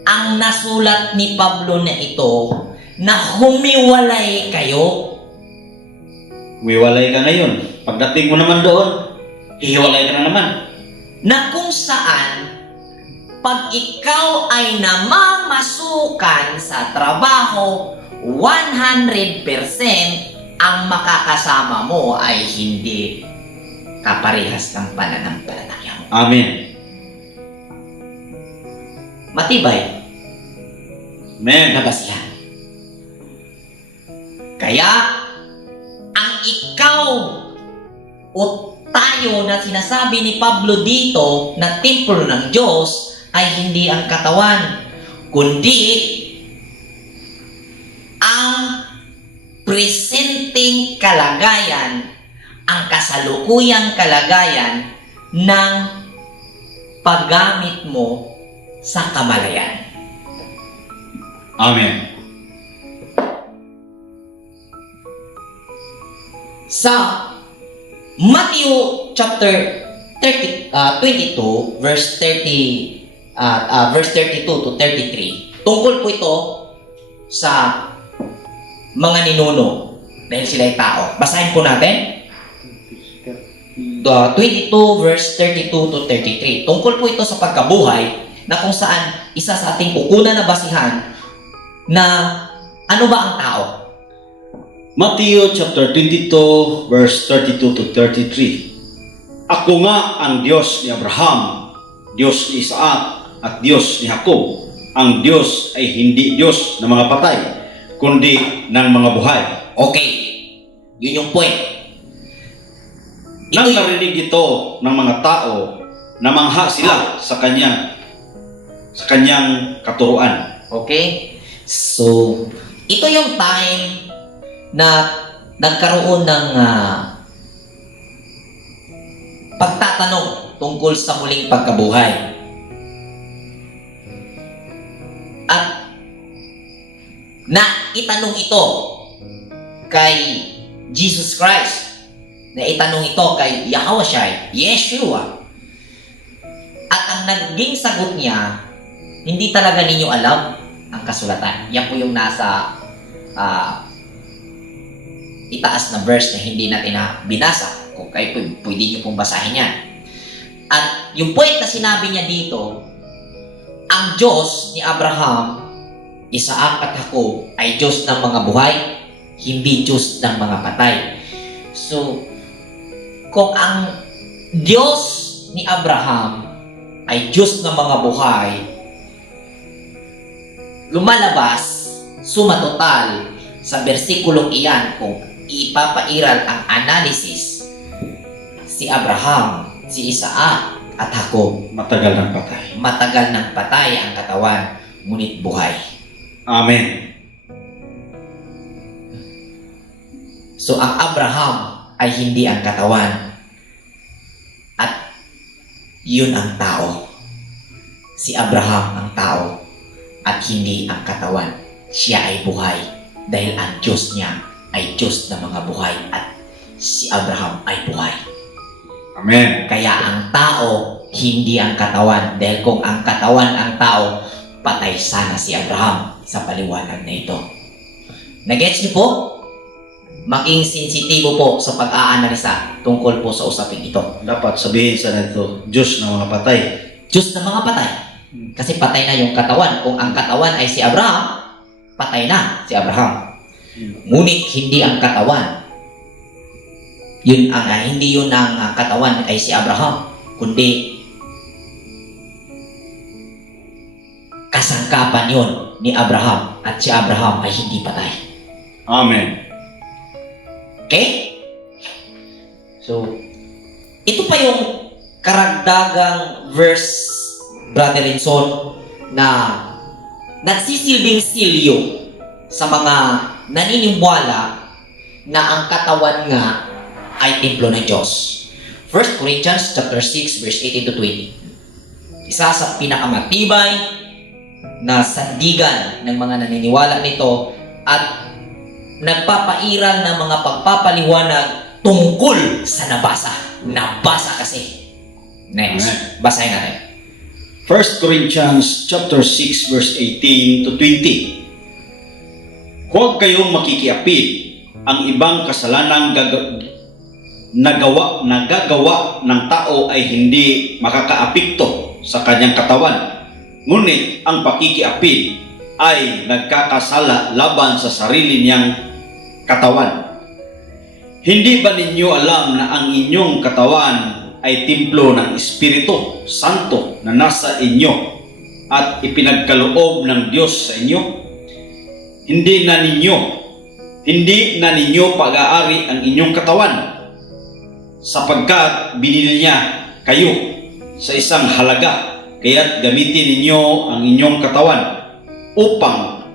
ang nasulat ni Pablo na ito na humiwalay kayo. Wiwalay ka ngayon. Pagdating mo naman doon, hihiwalay ka na naman. Na kung saan, pag ikaw ay namamasukan sa trabaho, 100% ang makakasama mo ay hindi kaparehas ng pananampalataya mo. Amen. Matibay Amen. na basihan. Kaya, ang ikaw o tayo na sinasabi ni Pablo dito na templo ng Diyos ay hindi ang katawan, kundi ang presenting kalagayan, ang kasalukuyang kalagayan ng paggamit mo sa kamalayan. Amen. Sa Matthew chapter 22 verse 32 to 33, tungkol po ito sa mga ninuno dahil sila ay tao. Basahin po natin 22 verse 32 to 33. Tungkol po ito sa pagkabuhay na kung saan isa sa ating ukunan na basihan na ano ba ang tao? Matthew chapter 22 verse 32 to 33. Ako nga ang Diyos ni Abraham, Diyos ni Isaac at Diyos ni Jacob. Ang Diyos ay hindi Diyos ng mga patay, kundi ng mga buhay. Okay. Yun yung point. Nang narinig ito ng mga tao, namangha sila sa kanyang katuruan. Okay? So, ito yung time na nagkaroon ng pagtatanong tungkol sa muling pagkabuhay. At na itanong ito kay Jesus Christ, na itanong ito kay Yahushua, Yeshua. At ang naging sagot niya, hindi talaga ninyo alam ang kasulatan. Yan po yung nasa itaas na verse na hindi natin na binasa. Kung kayo pwede nyo pong basahin yan. At yung point na sinabi niya dito, ang Diyos ni Abraham, Isaac at Jacob ay Diyos ng mga buhay, hindi Diyos ng mga patay. So, kung ang Diyos ni Abraham ay Diyos ng mga buhay, lumalabas, sumatotal sa bersikulong iyan kung ipapairal ang analysis, si Abraham, si Isaac at Jacob, Matagal ng patay. matagal ng patay ang katawan, ngunit buhay. Amen. So ang Abraham ay hindi ang katawan, at yun ang tao. Si Abraham ang tao at hindi ang katawan. Siya ay buhay dahil ang Diyos niya ay Diyos ng mga buhay at si Abraham ay buhay. Amen. Kaya ang tao hindi ang katawan, dahil kung ang katawan ang tao, patay sana si Abraham sa paliwanag na ito. Nagets niyo po? Maging sensitibo po sa pag-aanalisa tungkol po sa usaping ito. Dapat sabihin sa nito, Diyos ng mga patay. Diyos ng mga patay. Kasi patay na yung katawan. Kung ang katawan ay si Abraham, patay na si Abraham. Ngunit hindi ang katawan. Hindi yun ang katawan ay si Abraham, kundi kasangkapan yun ni Abraham, at si Abraham ay hindi patay. Amen. Okay? So, ito pa yung karagdagang verse, Brother Rinson, na nagsisilbing silyo sa mga naniniwala na ang katawan nga ay templo ng Diyos. 1 Corinthians chapter 6 verse 18 to 20. Isa sa pinakamatibay na sandigan ng mga naniniwala nito at nagpapairal ng mga pagpapaliwanag tungkol sa nabasa. Nabasa kasi. Next, basahin natin. 1 Corinthians chapter 6 verse 18 to 20. Huwag kayong makikiapid ang ibang kasalanang nagagawa ng tao ay hindi makakaapekto sa kanyang katawan. Ngunit ang pakikiapid ay nagkakasala laban sa sarili niyang katawan. Hindi ba ninyo alam na ang inyong katawan ay templo ng Espiritu Santo na nasa inyo at ipinagkaloob ng Diyos sa inyo? Hindi na ninyo pag-aari ang inyong katawan, sapagkat binili niya kayo sa isang halaga, kaya't gamitin ninyo ang inyong katawan upang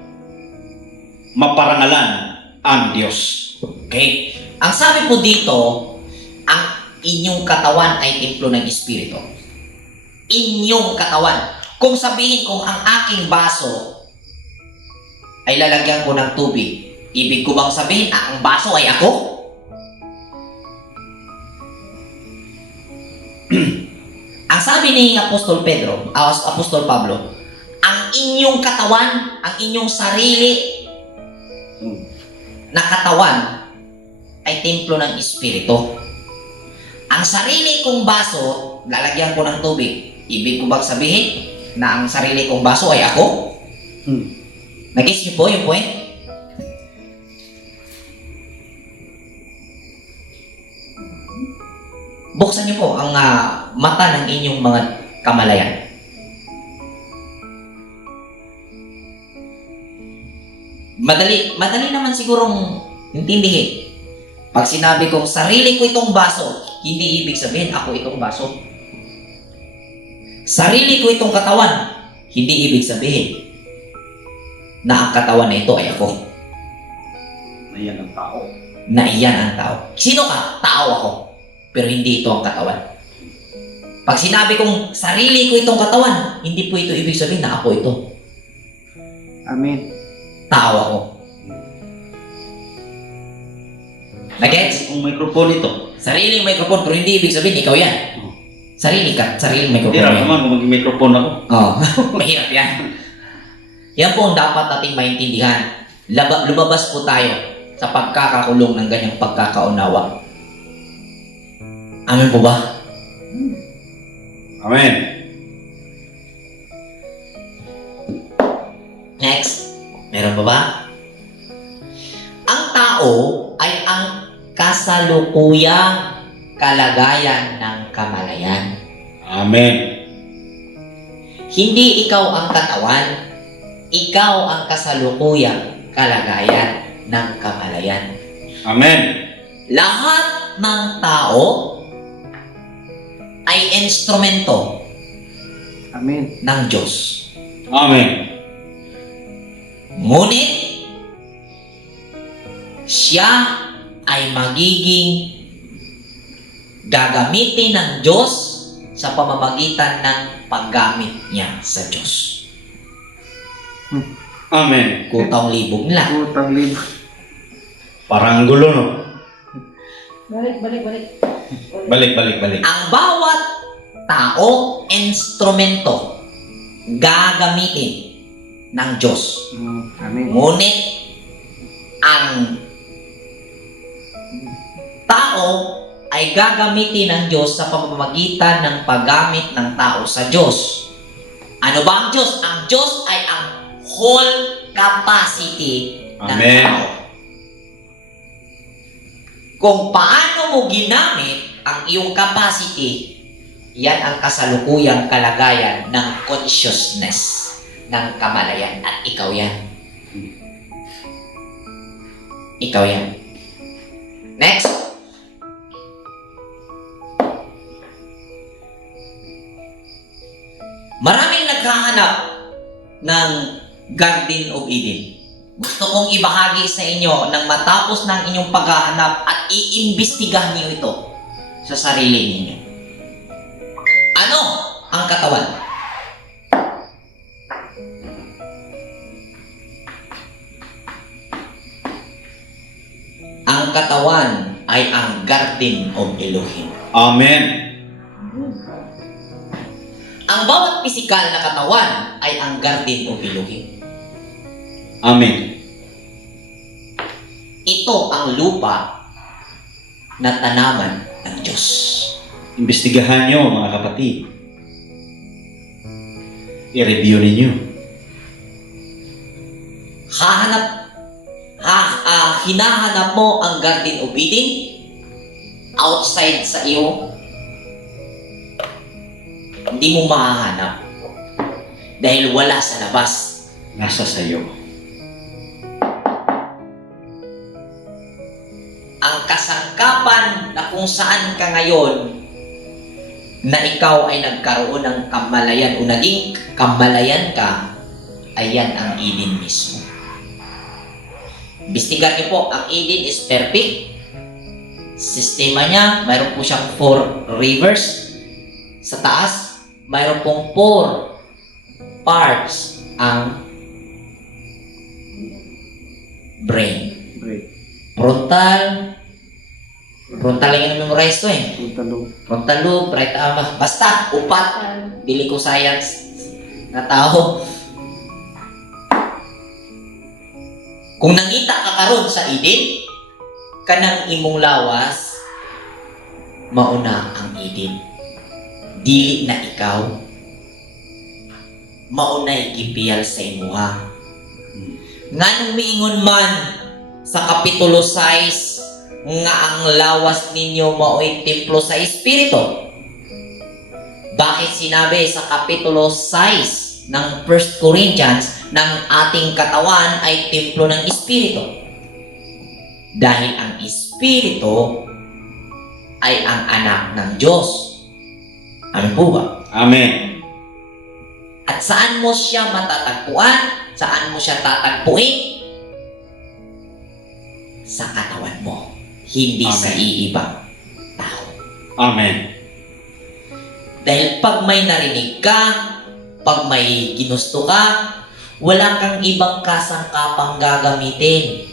maparangalan ang Diyos. Okay? Ang sabi po dito, ang inyong katawan ay templo ng Espiritu. Inyong katawan. Kung sabihin kong ang aking baso ay lalagyan ko ng tubig, ibig ko bang sabihin ang baso ay ako? Ang sabi ni Apostol Pablo, ang inyong katawan, ang inyong sarili na katawan ay templo ng Espiritu. Ang sarili kong baso, lalagyan ko ng tubig. Ibig ko bang sabihin na ang sarili kong baso ay ako? Nag-gets niyo po yung point? Buksan niyo po ang mata ng inyong mga kamalayan. Madali naman sigurong intindihin. Pag sinabi kong sarili ko itong baso, hindi ibig sabihin ako itong baso. Sarili ko itong katawan, hindi ibig sabihin na ang katawan na ito ay ako. Na yan ang tao. Na iyan ang tao. Sino ka? Tao ako. Pero hindi ito ang katawan. Pag sinabi kong sarili ko itong katawan, hindi po ito ibig sabihin na ako ito. Amen. Tao ako. Nagets? Ang microphone ito. Sariling microphone, pero hindi ibig sabihin ikaw yan. Sariling microphone Hirap yan. naman kung mag-microphone ako. Oh, mahirap yan. Yan po ang dapat nating maintindihan. Lumabas po tayo sa pagkakakulong ng ganyang pagkakaunawa. Amen po ba? Amen. Next. Meron pa ba? Ang tao ay ang kasalukuyang kalagayan ng kamalayan. Amen. Hindi ikaw ang katawan, ikaw ang kasalukuyang kalagayan ng kamalayan. Amen. Lahat ng tao ay instrumento Amen. ng Diyos. Amen. Ngunit, siya ay magiging gagamitin ng Diyos sa pamamagitan ng paggamit niya sa Diyos. Amen. Kutang libog nila. Utang libo. Parang gulo, no? Balik. Balik. Ang bawat tao, instrumento, gagamitin ng Diyos. Amen. Ngunit, ang tao ay gagamitin ng Diyos sa pamamagitan ng paggamit ng tao sa Diyos. Ano ba ang Diyos? Ang Diyos ay ang whole capacity ng Amen. tao. Kung paano mo ginamit ang iyong capacity, yan ang kasalukuyang kalagayan ng consciousness ng kamalayan at ikaw yan. Ikaw yan. Next. Maraming naghahanap ng Garden of Eden. Gusto kong ibahagi sa inyo nang matapos ng inyong paghahanap at iimbestigahan niyo ito sa sarili ninyo. Ano ang katawan? Ang katawan ay ang Garden of Elohim. Amen. Ang Ang bawat pisikal na katawan ay ang garden o Elohim. Amen. Ito ang lupa na tanaman ng Diyos. Imbestigahan nyo, mga kapatid. I-review ninyo. Hinahanap mo ang Garden of Eden outside sa iyo. Hindi mo mahahanap dahil wala sa labas. Nasa sayo. Ang kasangkapan na kung saan ka ngayon na ikaw ay nagkaroon ng kamalayan o naging kamalayan ka, ay yan ang Eden mismo. Imbestigahan niyo po, ang Eden is perfect. Sistema niya, mayroon po siyang 4 rivers. Sa taas, mayroon pong 4 parts ang brain. Great. Frontal lang yung memorize ko eh. Puntalong. Frontal lobe, right arm, basta, upat. Dili ko science na tao. Kung nangita ka karon sa Eden, kanang imong lawas, mauna ang Eden. Dili na ikaw, maunay gipiyal sa imuha. Nganong miingon man sa Kapitulo 6 nga ang lawas ninyo mao'y templo sa Espiritu? Bakit sinabi sa Kapitulo 6 ng 1 Corinthians ng ating katawan ay templo ng Espiritu? Dahil ang Espiritu ay ang anak ng Diyos. Ano po ba? Amen. At saan mo siya matatagpuan? Saan mo siya tatagpuin? Sa katawan mo. Hindi Amen. sa iibang tao. Amen. Dahil pag may narinig ka, pag may ginusto ka, wala kang ibang kasangkapang gagamitin.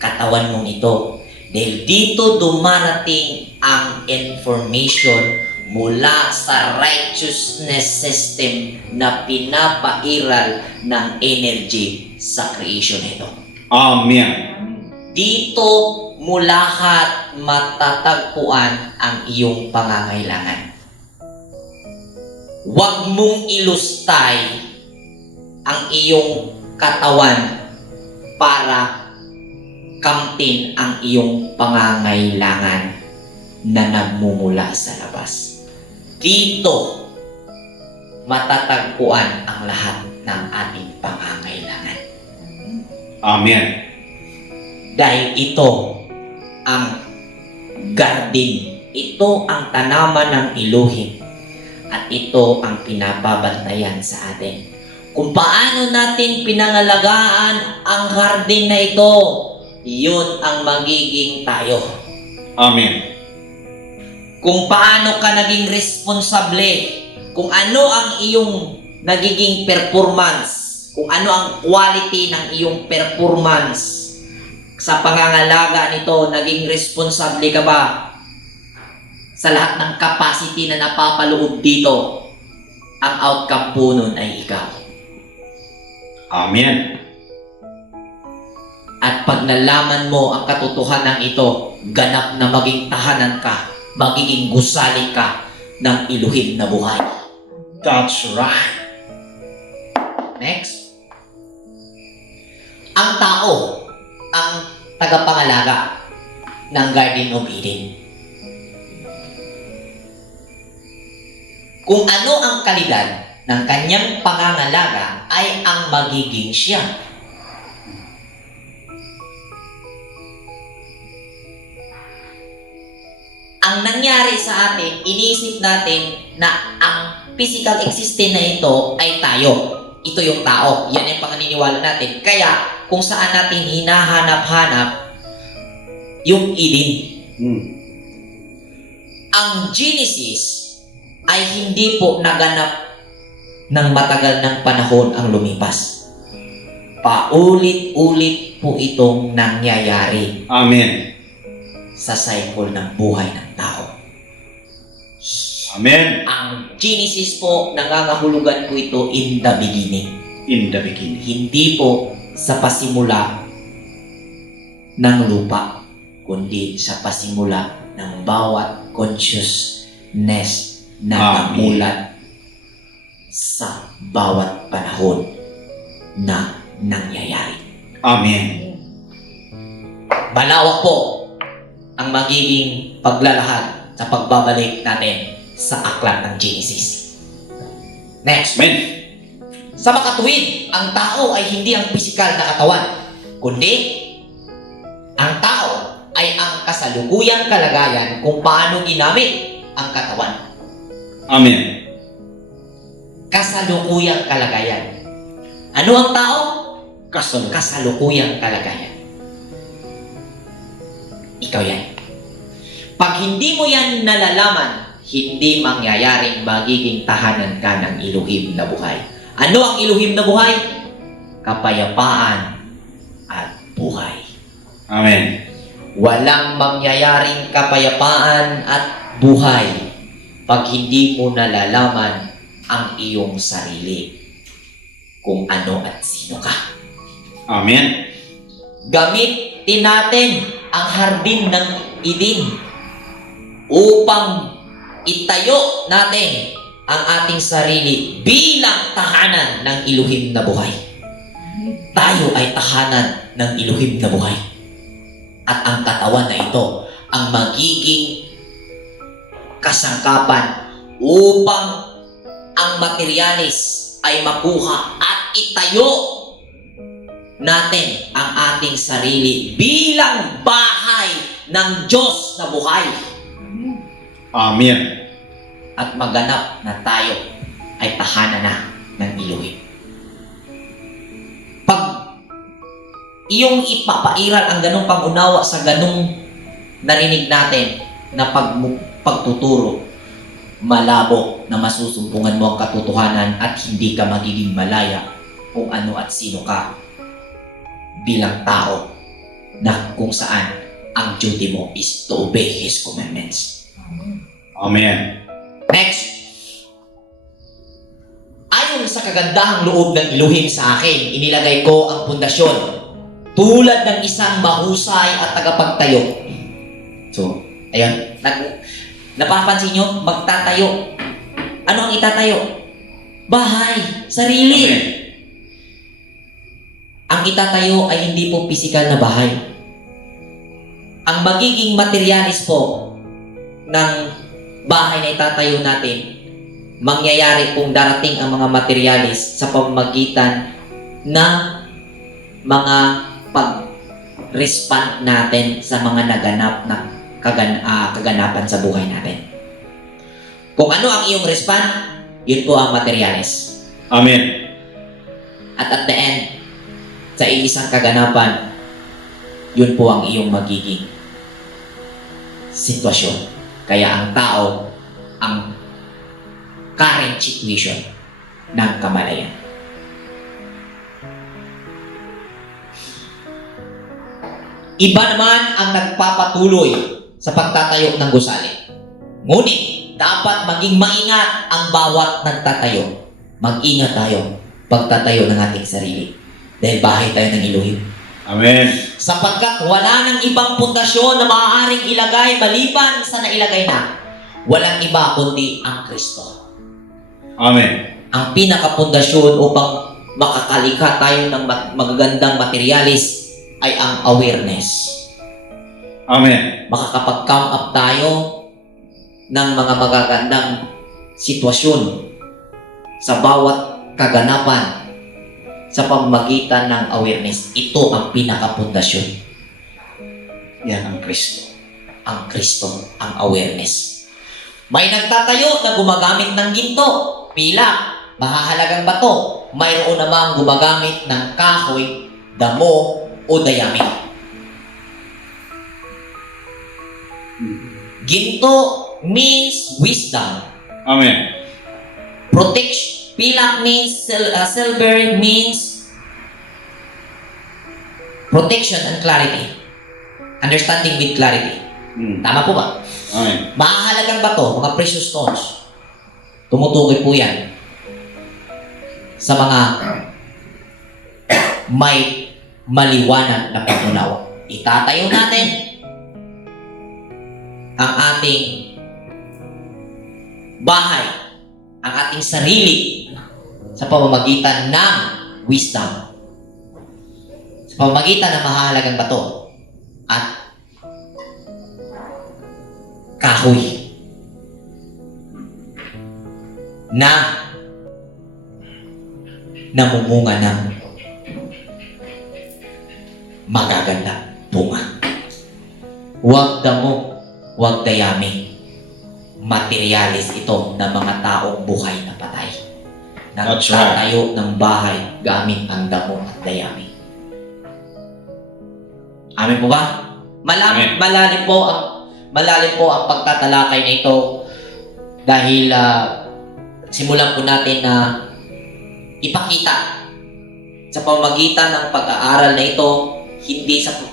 Katawan mong ito. Dahil dito dumarating ang information mula sa righteousness system na pinapairal ng energy sa creation nito. Amen. Dito mo lahat matatagpuan ang iyong pangangailangan. Huwag mong ilustay ang iyong katawan para kamtin ang iyong pangangailangan na nagmumula sa labas. Dito matatagpuan ang lahat ng ating pangangailangan. Amen. Dahil ito ang garden, ito ang tanaman ng Elohim, at ito ang pinababantayan sa atin. Kung paano natin pinangalagaan ang garden na ito, yun ang magiging tayo. Amen. Kung paano ka naging responsable, kung ano ang iyong nagiging performance, kung ano ang quality ng iyong performance sa pangangalaga nito, naging responsable ka ba sa lahat ng capacity na napapaloob dito? Ang outcome po nun ay ikaw. Amen. At pag nalaman mo ang katotohanan ito, ganap na maging tahanan ka, magiging gusali ka ng Elohim na buhay. That's right. Next. Ang tao, ang tagapangalaga ng Garden of Eden. Kung ano ang kalidad ng kanyang pangangalaga ay ang magiging siya. Ang nangyari sa atin, iniisip natin na ang physical existence na ito ay tayo. Ito yung tao. Yan yung panganiniwala natin. Kaya, kung saan natin hinahanap-hanap yung Eden. Ang Genesis ay hindi po naganap ng matagal ng panahon ang lumipas. Paulit-ulit po itong nangyayari Amen. sa cycle ng buhay ng tao. Amen. Ang Genesis po, nangangahulugan po ito in the beginning. In the beginning. Hindi po sa pasimula ng lupa, kundi sa pasimula ng bawat consciousness na Amen. namulat sa bawat panahon na nangyayari. Amen. Malawak po ang magiging paglalahad sa pagbabalik natin sa aklat ng Genesis. Next. Amen. Sa makatuwid, ang tao ay hindi ang pisikal na katawan, kundi ang tao ay ang kasalukuyang kalagayan kung paano ginamit ang katawan. Amen. Kasalukuyang kalagayan. Ano ang tao? Kasal. Kasalukuyang kalagayan. Ikaw yan. Pag hindi mo yan nalalaman, hindi mangyayaring magiging tahanan ka ng iluhim na buhay. Ano ang iluhim na buhay? Kapayapaan at buhay. Amen. Walang mangyayaring kapayapaan at buhay pag hindi mo nalalaman ang iyong sarili kung ano at sino ka. Amen. Gamitin natin ang hardin ng Eden upang itayo natin ang ating sarili bilang tahanan ng iluhim na buhay. Tayo ay tahanan ng iluhim na buhay. At ang katawan na ito ang magiging kasangkapan upang ang materialis ay makuha at itayo natin ang ating sarili bilang bahay ng Diyos na buhay. Amen. At maganap na tayo ay tahanan na ng iluhim. Pag iyong ipapairal ang ganong pangunawa sa ganong narinig natin na pagtuturo, malabo na masusumpungan mo ang katotohanan at hindi ka magiging malaya kung ano at sino ka bilang tao na kung saan ang duty mo is to obey His commandments. Amen. Next. Ayon sa kagandahang loob ng iluhim sa akin, inilagay ko ang pundasyon tulad ng isang mahusay at tagapagtayo. So, ayun. Napapansin nyo? Magtatayo. Ano ang itatayo? Bahay. Sarili. Amen. Ang itatayo ay hindi po pisikal na bahay. Ang magiging materialis po ng bahay na itatayo natin, mangyayari kung darating ang mga materialis sa pamamagitan na mga pag-respond natin sa mga naganap na kaganapan sa buhay natin. Kung ano ang iyong respond, yun po ang materialis. Amen. At at the end, sa isang kaganapan, yun po ang iyong magiging sitwasyon. Kaya ang tao, ang current situation ng kamalayan. Iba naman ang nagpapatuloy sa pagtatayo ng gusali. Ngunit, dapat maging maingat ang bawat nagtatayo. Mag-ingat tayo pagtatayo ng ating sarili. Dahil bahay tayo ng iluhim. Amen. Sapagkat wala nang ibang pundasyon na maaaring ilagay maliban sa nailagay na. Walang iba kundi ang Kristo. Amen. Ang pinakapundasyon upang makakalikha tayo ng magagandang materialis ay ang awareness. Amen. Makakapag-come up tayo ng mga magagandang sitwasyon sa bawat kaganapan sa pamamagitan ng awareness. Ito ang pinakapundasyon. Yan ang Kristo. Ang Kristo, ang awareness. May nagtatayo na gumagamit ng ginto, pila, mahahalagang bato. Mayroon namang gumagamit ng kahoy, damo, o dayami. Ginto means wisdom. Amen. Protection. Pilak means, silver means protection and clarity. Understanding with clarity. Tama po ba? Amen. Mahalagang bato, mga precious stones. Tumutukoy po yan sa mga may maliwanag na pag-unawa. Itatayo natin ang ating bahay, ang ating sarili sa pamamagitan ng wisdom. Sa pamamagitan ng mahalagang bato at kahoy na namumunga ng magaganda bunga. Huwag damo, huwag dayami. Materialis ito ng mga taong buhay na patay. That's right. Nagtatayo ng bahay gamit ang damo at dayami. Amin po ba? Amen. Malalim po ang pagtatalakay na ito dahil simulan po natin na ipakita sa pamamagitan ng pag-aaral na ito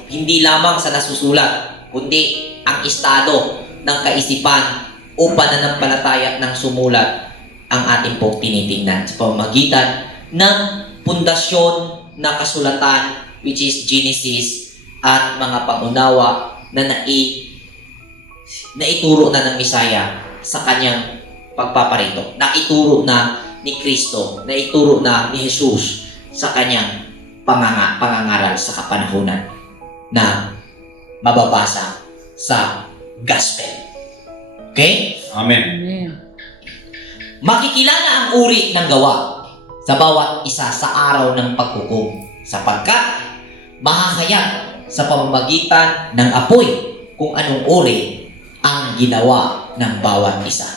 hindi lamang sa nasusulat kundi ang estado ng kaisipan o pananampalataya ng sumulat ang ating pong tinitingnan sa pamamagitan ng pundasyon na kasulatan which is Genesis at mga pangunawa na naituro na ng Misaya sa kanyang pagpaparito. Naituro na ni Kristo, naituro na ni Jesus sa kanyang pangangaral sa kapanahunan na mababasa sa Gospel. Okay? Amen. Amen. Makikilala ang uri ng gawa sa bawat isa sa araw ng paghukom sapagkat mahahayag sa pamamagitan ng apoy kung anong uri ang ginawa ng bawat isa.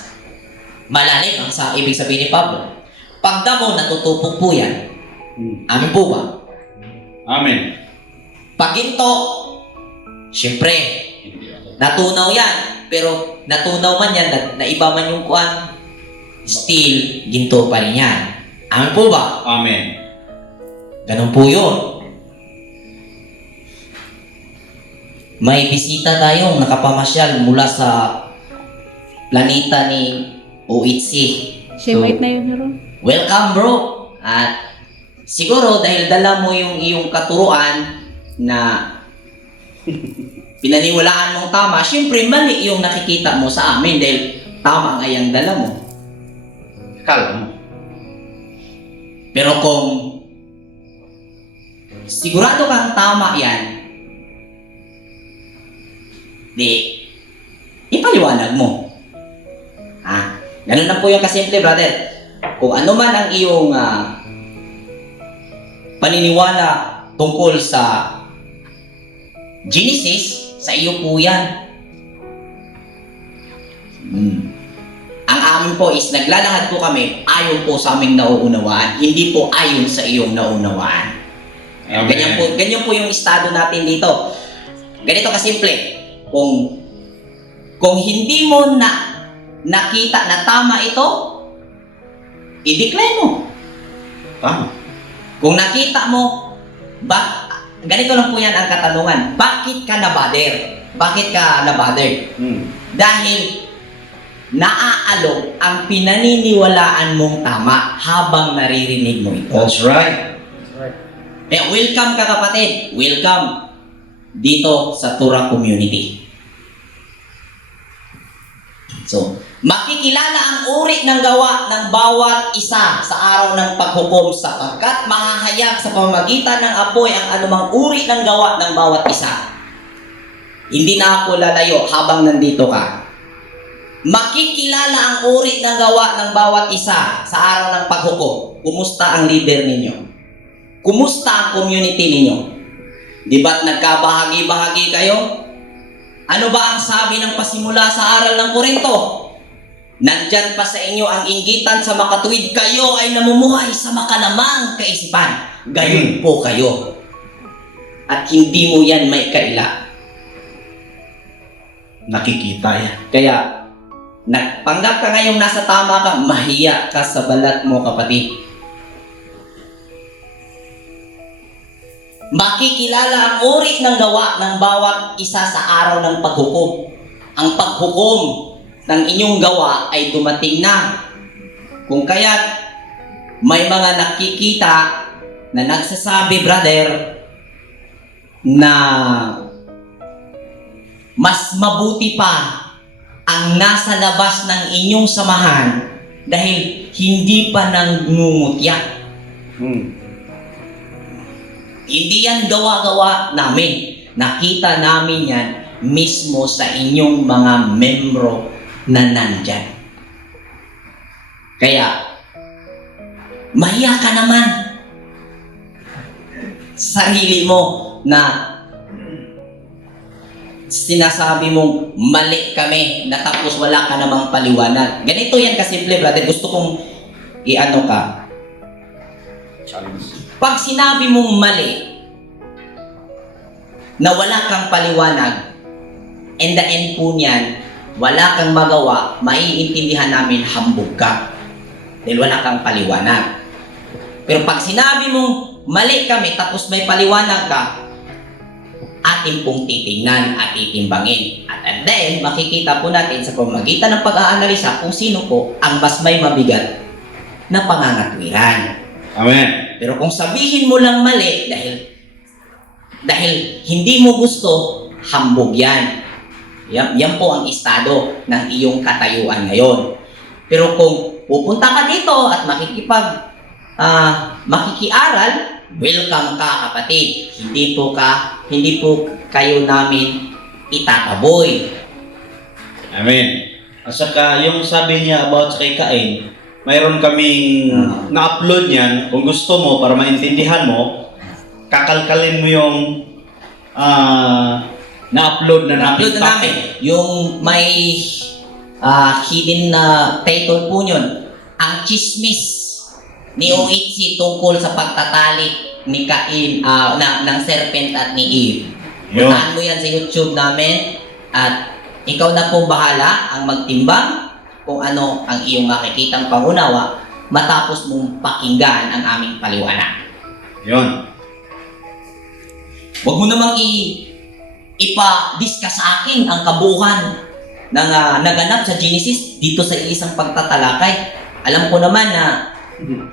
Malalim ang sa ibig sabihin ni Pablo. Pagdamo, natutupog po yan. Amin po ba? Amen. Paginto, syempre, natunaw yan. Pero natunaw man yan, naiba man yung kuan, still, ginto pa rin yan. Amin po ba? Amen. Ganun po yun. May bisita tayong nakapamasyal mula sa planeta ni OHC. Shemite na yun, Ron. Welcome bro! At siguro dahil dala mo yung iyong katuruan na pinaniwalaan mong tama, syempre mali yung nakikita mo sa amin dahil tama nga yung dala mo. Kala mo. Pero kung sigurado kang tama yan, di, ipaliwanag mo. Ganun lang po yung kasimple, brother. Kung ano man ang iyong paniniwala tungkol sa Genesis, sa iyo po yan. Ang amin po is naglalahad po kami ayon po sa aming nauunawaan, hindi po ayon sa iyong naunawaan. Amen. Ganyan po yung estado natin dito. Ganito kasimple. Kung hindi mo nakita na tama ito, i-decline mo. Tama. Kung nakita mo, ganito lang po yan ang katanungan. Bakit ka na-bother? Bakit ka na-bother? Dahil naaalok ang pinaniniwalaan mong tama habang naririnig mo ito. That's right. Welcome ka kapatid. Welcome dito sa Torah Community. So, makikilala ang uri ng gawa ng bawat isa sa araw ng paghukom sapagkat mahahayag sa pamamagitan ng apoy ang anumang uri ng gawa ng bawat isa. Hindi na ako lalayo habang nandito ka. Makikilala ang uri ng gawa ng bawat isa sa araw ng paghukom. Kumusta ang leader ninyo? Kumusta ang community ninyo? Di ba't nagkabahagi-bahagi kayo? Ano ba ang sabi ng pasimula sa aral ng Korinto? Nandyan pa sa inyo ang inggitan sa makatuwid, kayo ay namumuhay sa makalamang kaisipan. Gayon po kayo. At hindi mo yan may kaila. Nakikita yan. Kaya, nagpanggap ka ngayong nasa tama ka, mahiya ka sa balat mo, kapatid. Makikilala ang uri ng gawa ng bawat isa sa araw ng paghukom. Ang paghukom ng inyong gawa ay dumating na. Kung kaya't may mga nakikita na nagsasabi, brother, na mas mabuti pa ang nasa labas ng inyong samahan dahil hindi pa nangungutya. Hindi yan gawa-gawa namin. Nakita namin yan mismo sa inyong mga membro na nandyan. Kaya, mahiya ka naman. Sarili mo na sinasabi mong mali kami na tapos wala ka namang paliwanag. Ganito yan kasimple, brother. Gusto kong i-ano ka. Pag sinabi mong mali na wala kang paliwanag, and the end po niyan, wala kang magawa, maiintindihan namin hambog ka. Dahil wala kang paliwanag. Pero pag sinabi mong mali kami tapos may paliwanag ka, atin pong titingnan at titimbangin. At then, makikita po natin sa pamamagitan ng pag-aanalisa kung sino po ang mas may mabigat na pangangatwiran. Amen. Pero kung sabihin mo lang mali dahil hindi mo gusto, hambog yan. Yan po ang estado ng iyong katayuan ngayon. Pero kung pupunta ka dito at makikiaral, welcome ka, kapatid. Hindi po kayo namin itataboy. Amen. At saka yung sabi niya about sa kay Cain, mayroon kaming na-upload niyan. Kung gusto mo, para maintindihan mo, kakalkalin mo yung na-upload na Upload na namin. Yung may hidden na title po yun, ang chismis ni OHC tungkol sa pagtatali ni Cain, ng serpent at ni Eve. Yun. Puntahan mo yan sa YouTube namin at ikaw na po bahala ang magtimbang kung ano ang iyong makikitang pangunawa matapos mong pakinggan ang aming paliwanag. Yun. Huwag mo namang ipa-discuss sa akin ang kabuuan ng naganap sa Genesis dito sa isang pagtatalakay. Alam ko naman na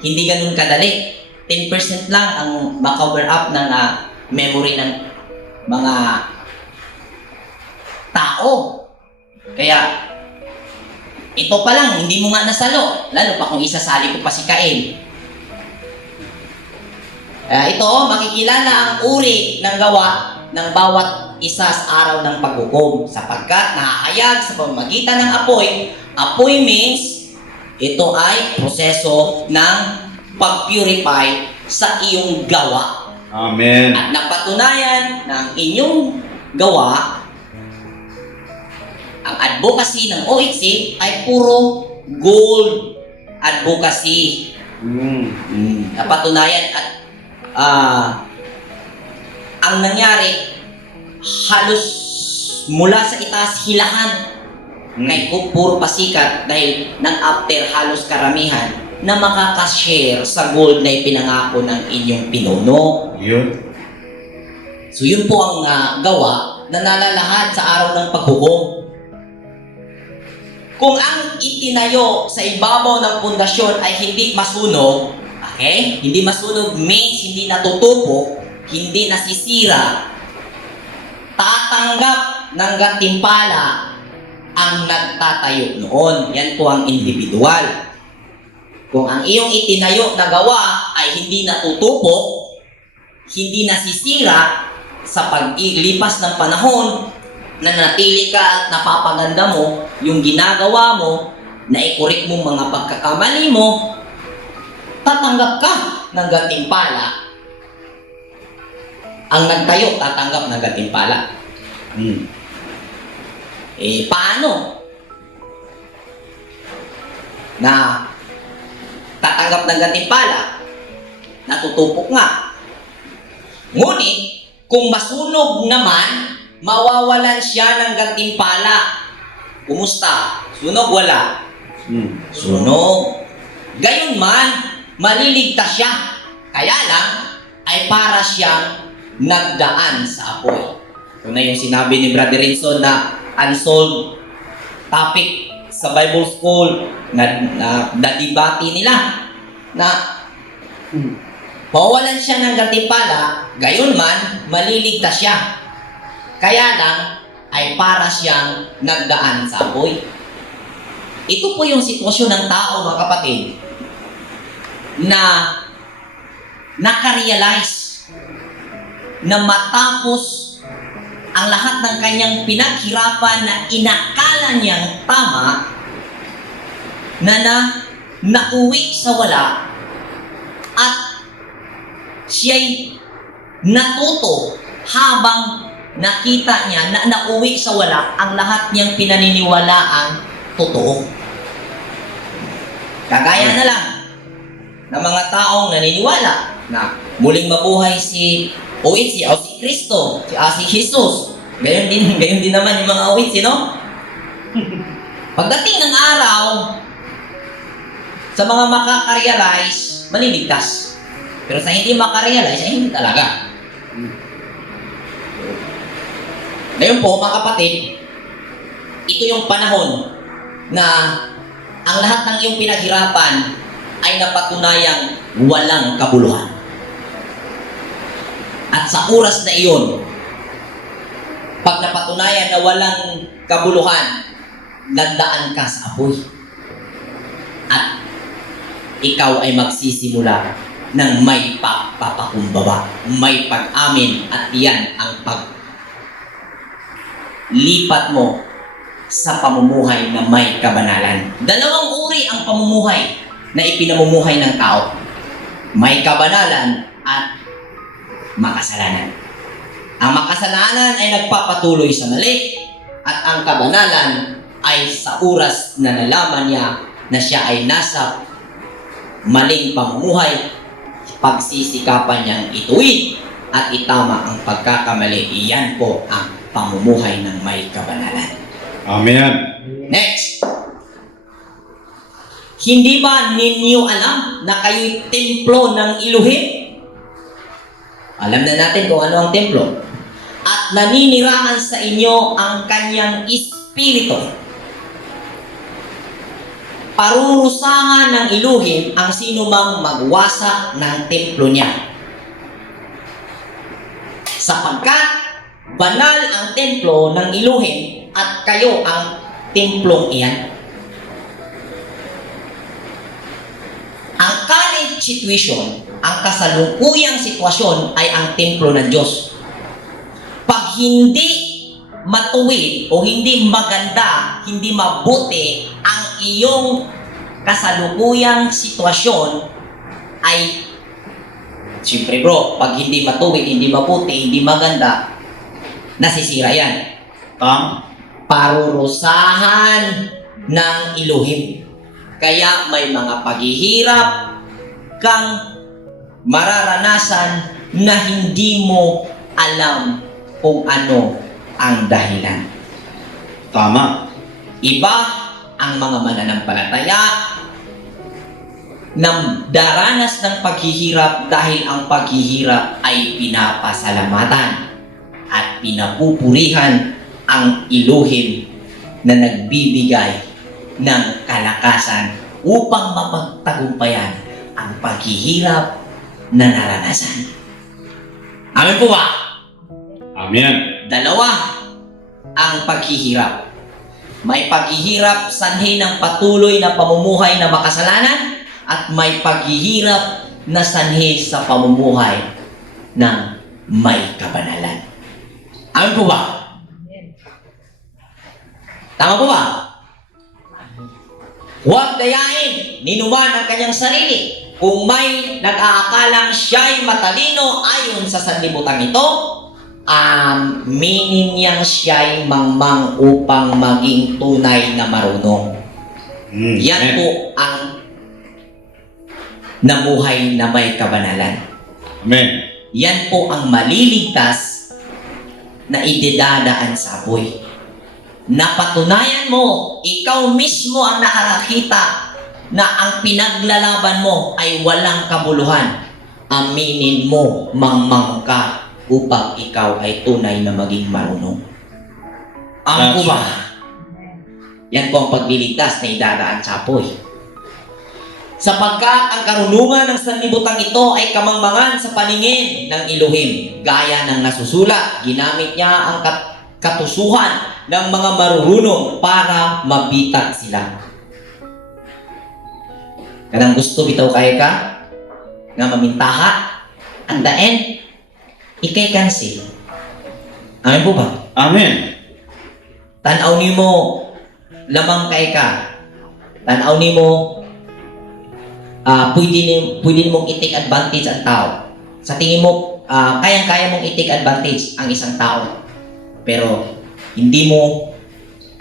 hindi ganun kadali. 10% lang ang ma-cover up ng memory ng mga tao. Kaya, ito pa lang, hindi mo nga nasalo. Lalo pa kung isasali ko pa si Cain. Ito, makikilala ang uri ng gawa ng bawat isa sa araw ng paghukom sapagkat nahahayag sa pamamagitan ng apoy. Apoy means ito ay proseso ng pag-purify sa iyong gawa. Amen. At napatunayan ng inyong gawa, ang advocacy ng OHC ay puro gold advocacy. Napatunayan at ang nangyari, halos mula sa itaas hilahan kay puro pasikat dahil nag-after halos karamihan na makakashare sa gold na ipinangako ng inyong pinuno. Yun. So yun po ang gawa na nalalahad sa araw ng paghukom. Kung ang itinayo sa ibabaw ng pundasyon ay hindi masunog, okay? Hindi masunog means hindi natutupo, hindi nasisira, tatanggap ng gantimpala ang nagtatayo noon. Yan po ang individual. Kung ang iyong itinayo na gawa ay hindi natutupo, hindi nasisira sa paglipas ng panahon, na natili ka at napapaganda mo yung ginagawa mo, na ikurik mo mga pagkakamali mo, tatanggap ka ng gantimpala. Ang nagtayo, tatanggap ng gantimpala. Paano? Na tatanggap ng gantimpala, natutupok nga. Ngunit, kung masunog naman, mawawalan siya ng gantimpala. Kumusta? Sunog, wala? Sunog. Gayon man, maliligtas siya. Kaya lang, ay para siyang nagdaan sa apoy. Ito na yung sinabi ni Brother Rinson na unsolved topic sa Bible school na debate nila na mawawalan siya ng gantimpala, gayon man maliligtas siya. Kaya lang ay para siyang nagdaan sa apoy. Ito po yung sitwasyon ng tao, mga kapatid, na nakarealize na matapos ang lahat ng kanyang pinaghirapan na inakala niyang tama, na nauwi sa wala at siya'y natuto habang nakita niya na nauwi sa wala ang lahat niyang pinaniniwalaang totoo. Kagaya na lang ng mga taong naniniwala na muling mabuhay si OHC o si Kristo, si Jesus. Gayon din naman yung mga OHC, no? Pagdating ng araw, sa mga makaka-realize, maliligtas. Pero sa hindi makarealize, ay hindi talaga. Ngayon po, mga kapatid, ito yung panahon na ang lahat ng iyong pinaghirapan ay napatunayang walang kabuluhan. At sa oras na iyon, pag napatunayan na walang kabuluhan, nagdaan ka sa apoy. At ikaw ay magsisimula ng may pagpapakumbaba, may pag-amin, at iyan ang paglipat mo sa pamumuhay na may kabanalan. Dalawang uri ang pamumuhay na ipinamumuhay ng tao. May kabanalan at makasalanan. Ang makasalanan ay nagpapatuloy sa mali, at ang kabanalan ay sa oras na nalaman niya na siya ay nasa maling pamumuhay, pagsisikapan niyang ituwid at itama ang pagkakamali. Iyan po ang pamumuhay ng may kabanalan. Amen. Next. Hindi ba ninyo alam na kayo'y templo ng Elohim? Alam na natin kung ano ang templo. At naninirahan sa inyo ang kanyang espiritu. Parurusahan ng Elohim ang sinumang magwasak ng templo niya. Sapagkat banal ang templo ng Elohim at kayo ang templong iyan. Ang current situation, ang kasalukuyang sitwasyon ay ang templo ng Diyos. Pag hindi matuwid o hindi maganda, hindi mabuti ang iyong kasalukuyang sitwasyon, ay siyempre bro, pag hindi matuwid, hindi mabuti, hindi maganda, nasisira yan. Parurusahan ng Elohim. Kaya may mga paghihirap kang mararanasan na hindi mo alam kung ano ang dahilan. Tama. Iba ang mga mananampalataya na daranas ng paghihirap dahil ang paghihirap ay pinapasalamatan at pinapupurihan ang Elohim na nagbibigay ng kalakasan upang mapagtagumpayan ang paghihirap na naranasan. Amen po ba? Amen. Dalawa ang paghihirap. May paghihirap sanhi ng patuloy na pamumuhay na makasalanan, at may paghihirap na sanhi sa pamumuhay ng may kabanalan. Amen po ba? Tama po ba? Huwag dayain ni numan ang kanyang sarili. Kung may nag-aakalang siya'y matalino ayon sa sanlibutan ito, aminin niyang siya'y mangmang upang maging tunay na marunong. Yan Amen. po ang namuhay na may kabanalan. Amen. Yan po ang maliligtas na ididadaan sa apoy. Napatunayan mo, ikaw mismo ang nakakita na ang pinaglalaban mo ay walang kabuluhan. Aminin mo, mangmang ka upang ikaw ay tunay na maging marunong. Ang That's ba? Yan po ang pagliligtas na idadaan sa apoy. Sapagkat ang karunungan ng sanlibutan ito ay kamangmangan sa paningin ng Elohim. Gaya ng nasusulat, ginamit niya ang katusuhan ng mga marurunong para mabitag sila. Kanang gusto bitaw kaya ka nga mamintaha, at the end, ikay cancel. Amen po ba? Amen. Tanaw ni mo, lamang kay ka. Tanaw ni mo, pwede mong i-take advantage ang tao. Sa tingin mo, kayang-kaya mong i-take advantage ang isang tao. Pero, hindi mo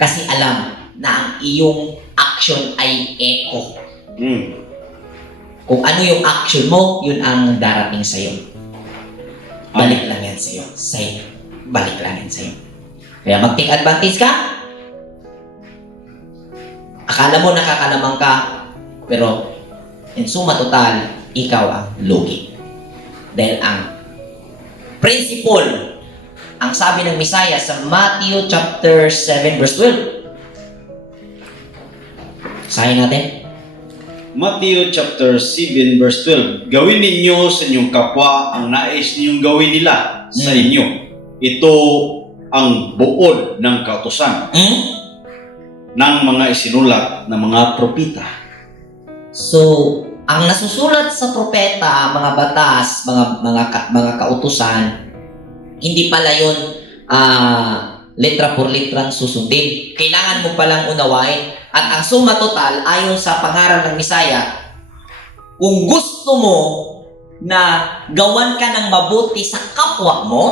kasi alam na ang iyong action ay echo. Kung ano yung action mo, yun ang darating sa'yo. Balik lang yan sa'yo. Balik lang yan sa'yo. Kaya mag-take advantage ka, akala mo nakakalamang ka, pero in suma total, ikaw ang lugi. Dahil ang principle, ang sabi ng Messiah sa Matthew chapter 7 verse 12. Sahin natin. Matthew chapter 7 verse 12. Gawin ninyo sa inyong kapwa ang nais ninyong gawin nila sa inyo. Ito ang buod ng kautusan ng mga isinulat ng mga propeta. So, ang nasusulat sa propeta, mga batas, mga kautusan, hindi pala yun letra por letrang susundin. Kailangan mo palang unawain. At ang suma total, ayon sa pangaral ng Messiah, kung gusto mo na gawan ka ng mabuti sa kapwa mo,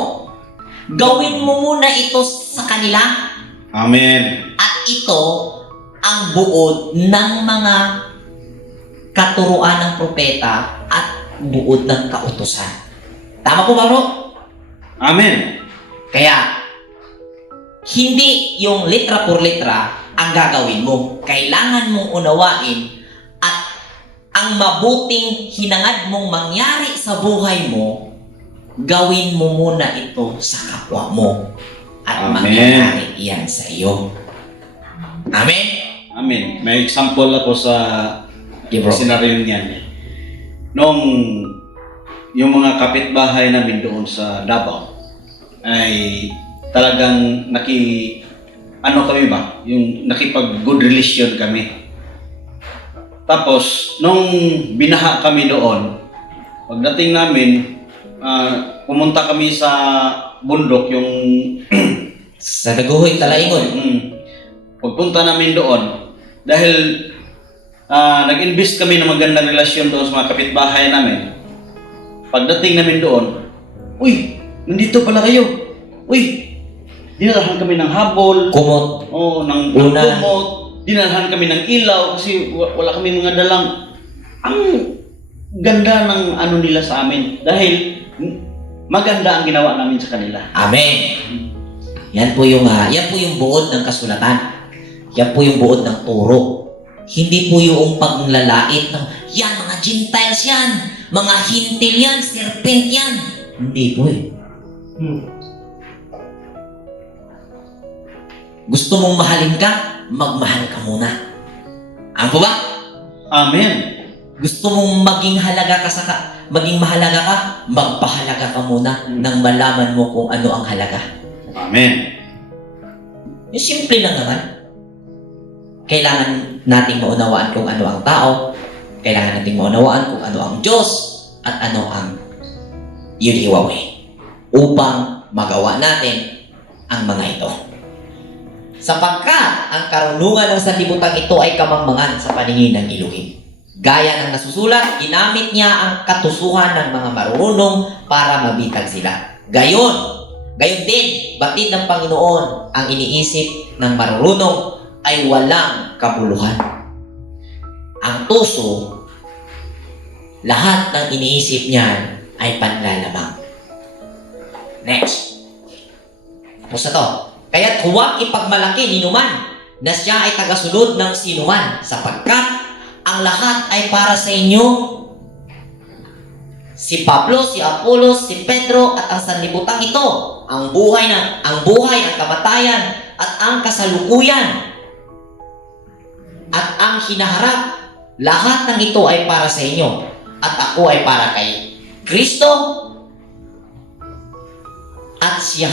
gawin mo muna ito sa kanila. Amen. At ito ang buod ng mga katuruan ng propeta at buod ng kautusan. Tama po ba, bro? Amen. Kaya, hindi yung letra por letra ang gagawin mo. Kailangan mong unawain at ang mabuting hinangad mong mangyari sa buhay mo, gawin mo muna ito sa kapwa mo. At Amen. mangyayari iyan sa iyo. Amen? Amen. May example ako sa Okay, bro. senaryo niyan. Nung yung mga kapitbahay namin doon sa Davao ay talagang kami ba? Yung nakipag-good relation kami. Tapos, nung binaha kami doon, pagdating namin, pumunta kami sa bundok, yung Sa Daguhoy, Talaingon. Pagpunta namin doon, dahil nag-invest kami ng magandang relasyon doon sa mga kapitbahay namin. Pagdating namin doon, uy, nandito pala kayo. Uy, dinalahan kami ng habol. Kumot. Ng Unan. kumot. Dinalahan kami ng ilaw kasi wala kami mga dalang. Ang ganda ng ano nila sa amin dahil maganda ang ginawa namin sa kanila. Amen. Yan po yung buod ng kasulatan. Yan po yung buod ng turo. Hindi po yung paglalait ng, yan, mga Gentiles yan, mga hintil yan, serpent yan. Hindi po eh. Gusto mong mahalin ka, magmahal ka muna. Ano po ba? Amen. Gusto mong maging mahalaga ka, magpahalaga ka muna nang malaman mo kung ano ang halaga. Amen. Yung simple lang naman. Kailangan nating maunawaan kung ano ang tao, kailangan nating maunawaan kung ano ang Diyos, at ano ang Yudhiwawe upang magawa natin ang mga ito. Sapagkat ang karunungan ng sanlibutan ito ay kamangmangan sa paningin ng Elohim. Gaya ng nasusulat, ginamit niya ang katusuhan ng mga marunong para mabitag sila. Gayon din, batid ng Panginoon ang iniisip ng marunong ay walang kabuluhan. Ang tuso, lahat ng iniisip niyan ay panlalamang. Next. Tapos na to. Kaya't huwag ipagmalaki ni numan na siya ay tagasunod ng sinuman, sapagkat ang lahat ay para sa inyo. Si Pablo, si Apolos, si Pedro at ang sanlibutan ito, ang buhay, ang kamatayan at ang kasalukuyan ang hinaharap. Lahat ng ito ay para sa inyo at ako ay para kay Kristo at siya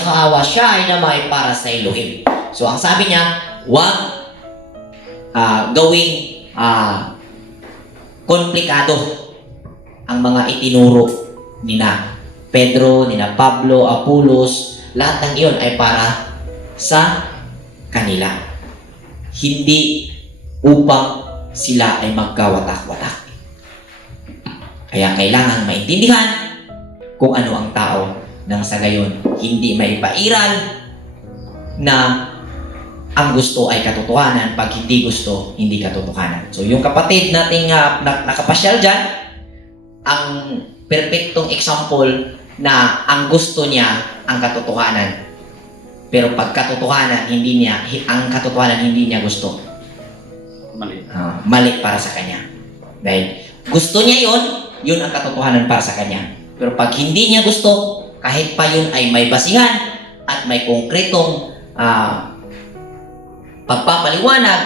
ay naman ay para sa Elohim. So ang sabi niya, huwag gawing komplikado ang mga itinuro nina Pedro, nina Pablo, Apolos, lahat ng iyon ay para sa kanila. Hindi upang sila ay magkawatak-watak. Kaya kailangan maintindihan kung ano ang tao nang sa gayon hindi maipairal na ang gusto ay katotohanan, pag hindi gusto, hindi katotohanan. So yung kapatid nating nakapasyal dyan, ang perfectong example na ang gusto niya ang katotohanan. Pero pag katotohanan, ang katotohanan hindi niya gusto. Mali. Mali para sa kanya. Dahil gusto niya yun ang katotohanan para sa kanya. Pero pag hindi niya gusto, kahit pa yun ay may basihan at may konkretong pagpapaliwanag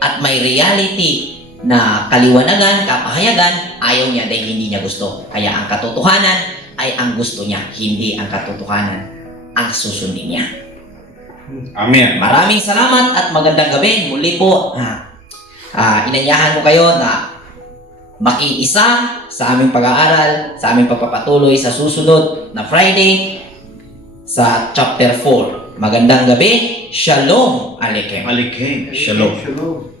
at may reality na kaliwanagan, kapahayagan, ayaw niya dahil hindi niya gusto. Kaya ang katotohanan ay ang gusto niya, hindi ang katotohanan ang susundin niya. Amen. Maraming salamat at magandang gabi. Muli po, inanyahan ko kayo na makiisa sa aming pag-aaral, sa aming pagpapatuloy sa susunod na Friday sa chapter 4. Magandang gabi. Shalom Aleichem. Malikim. Shalom. Shalom.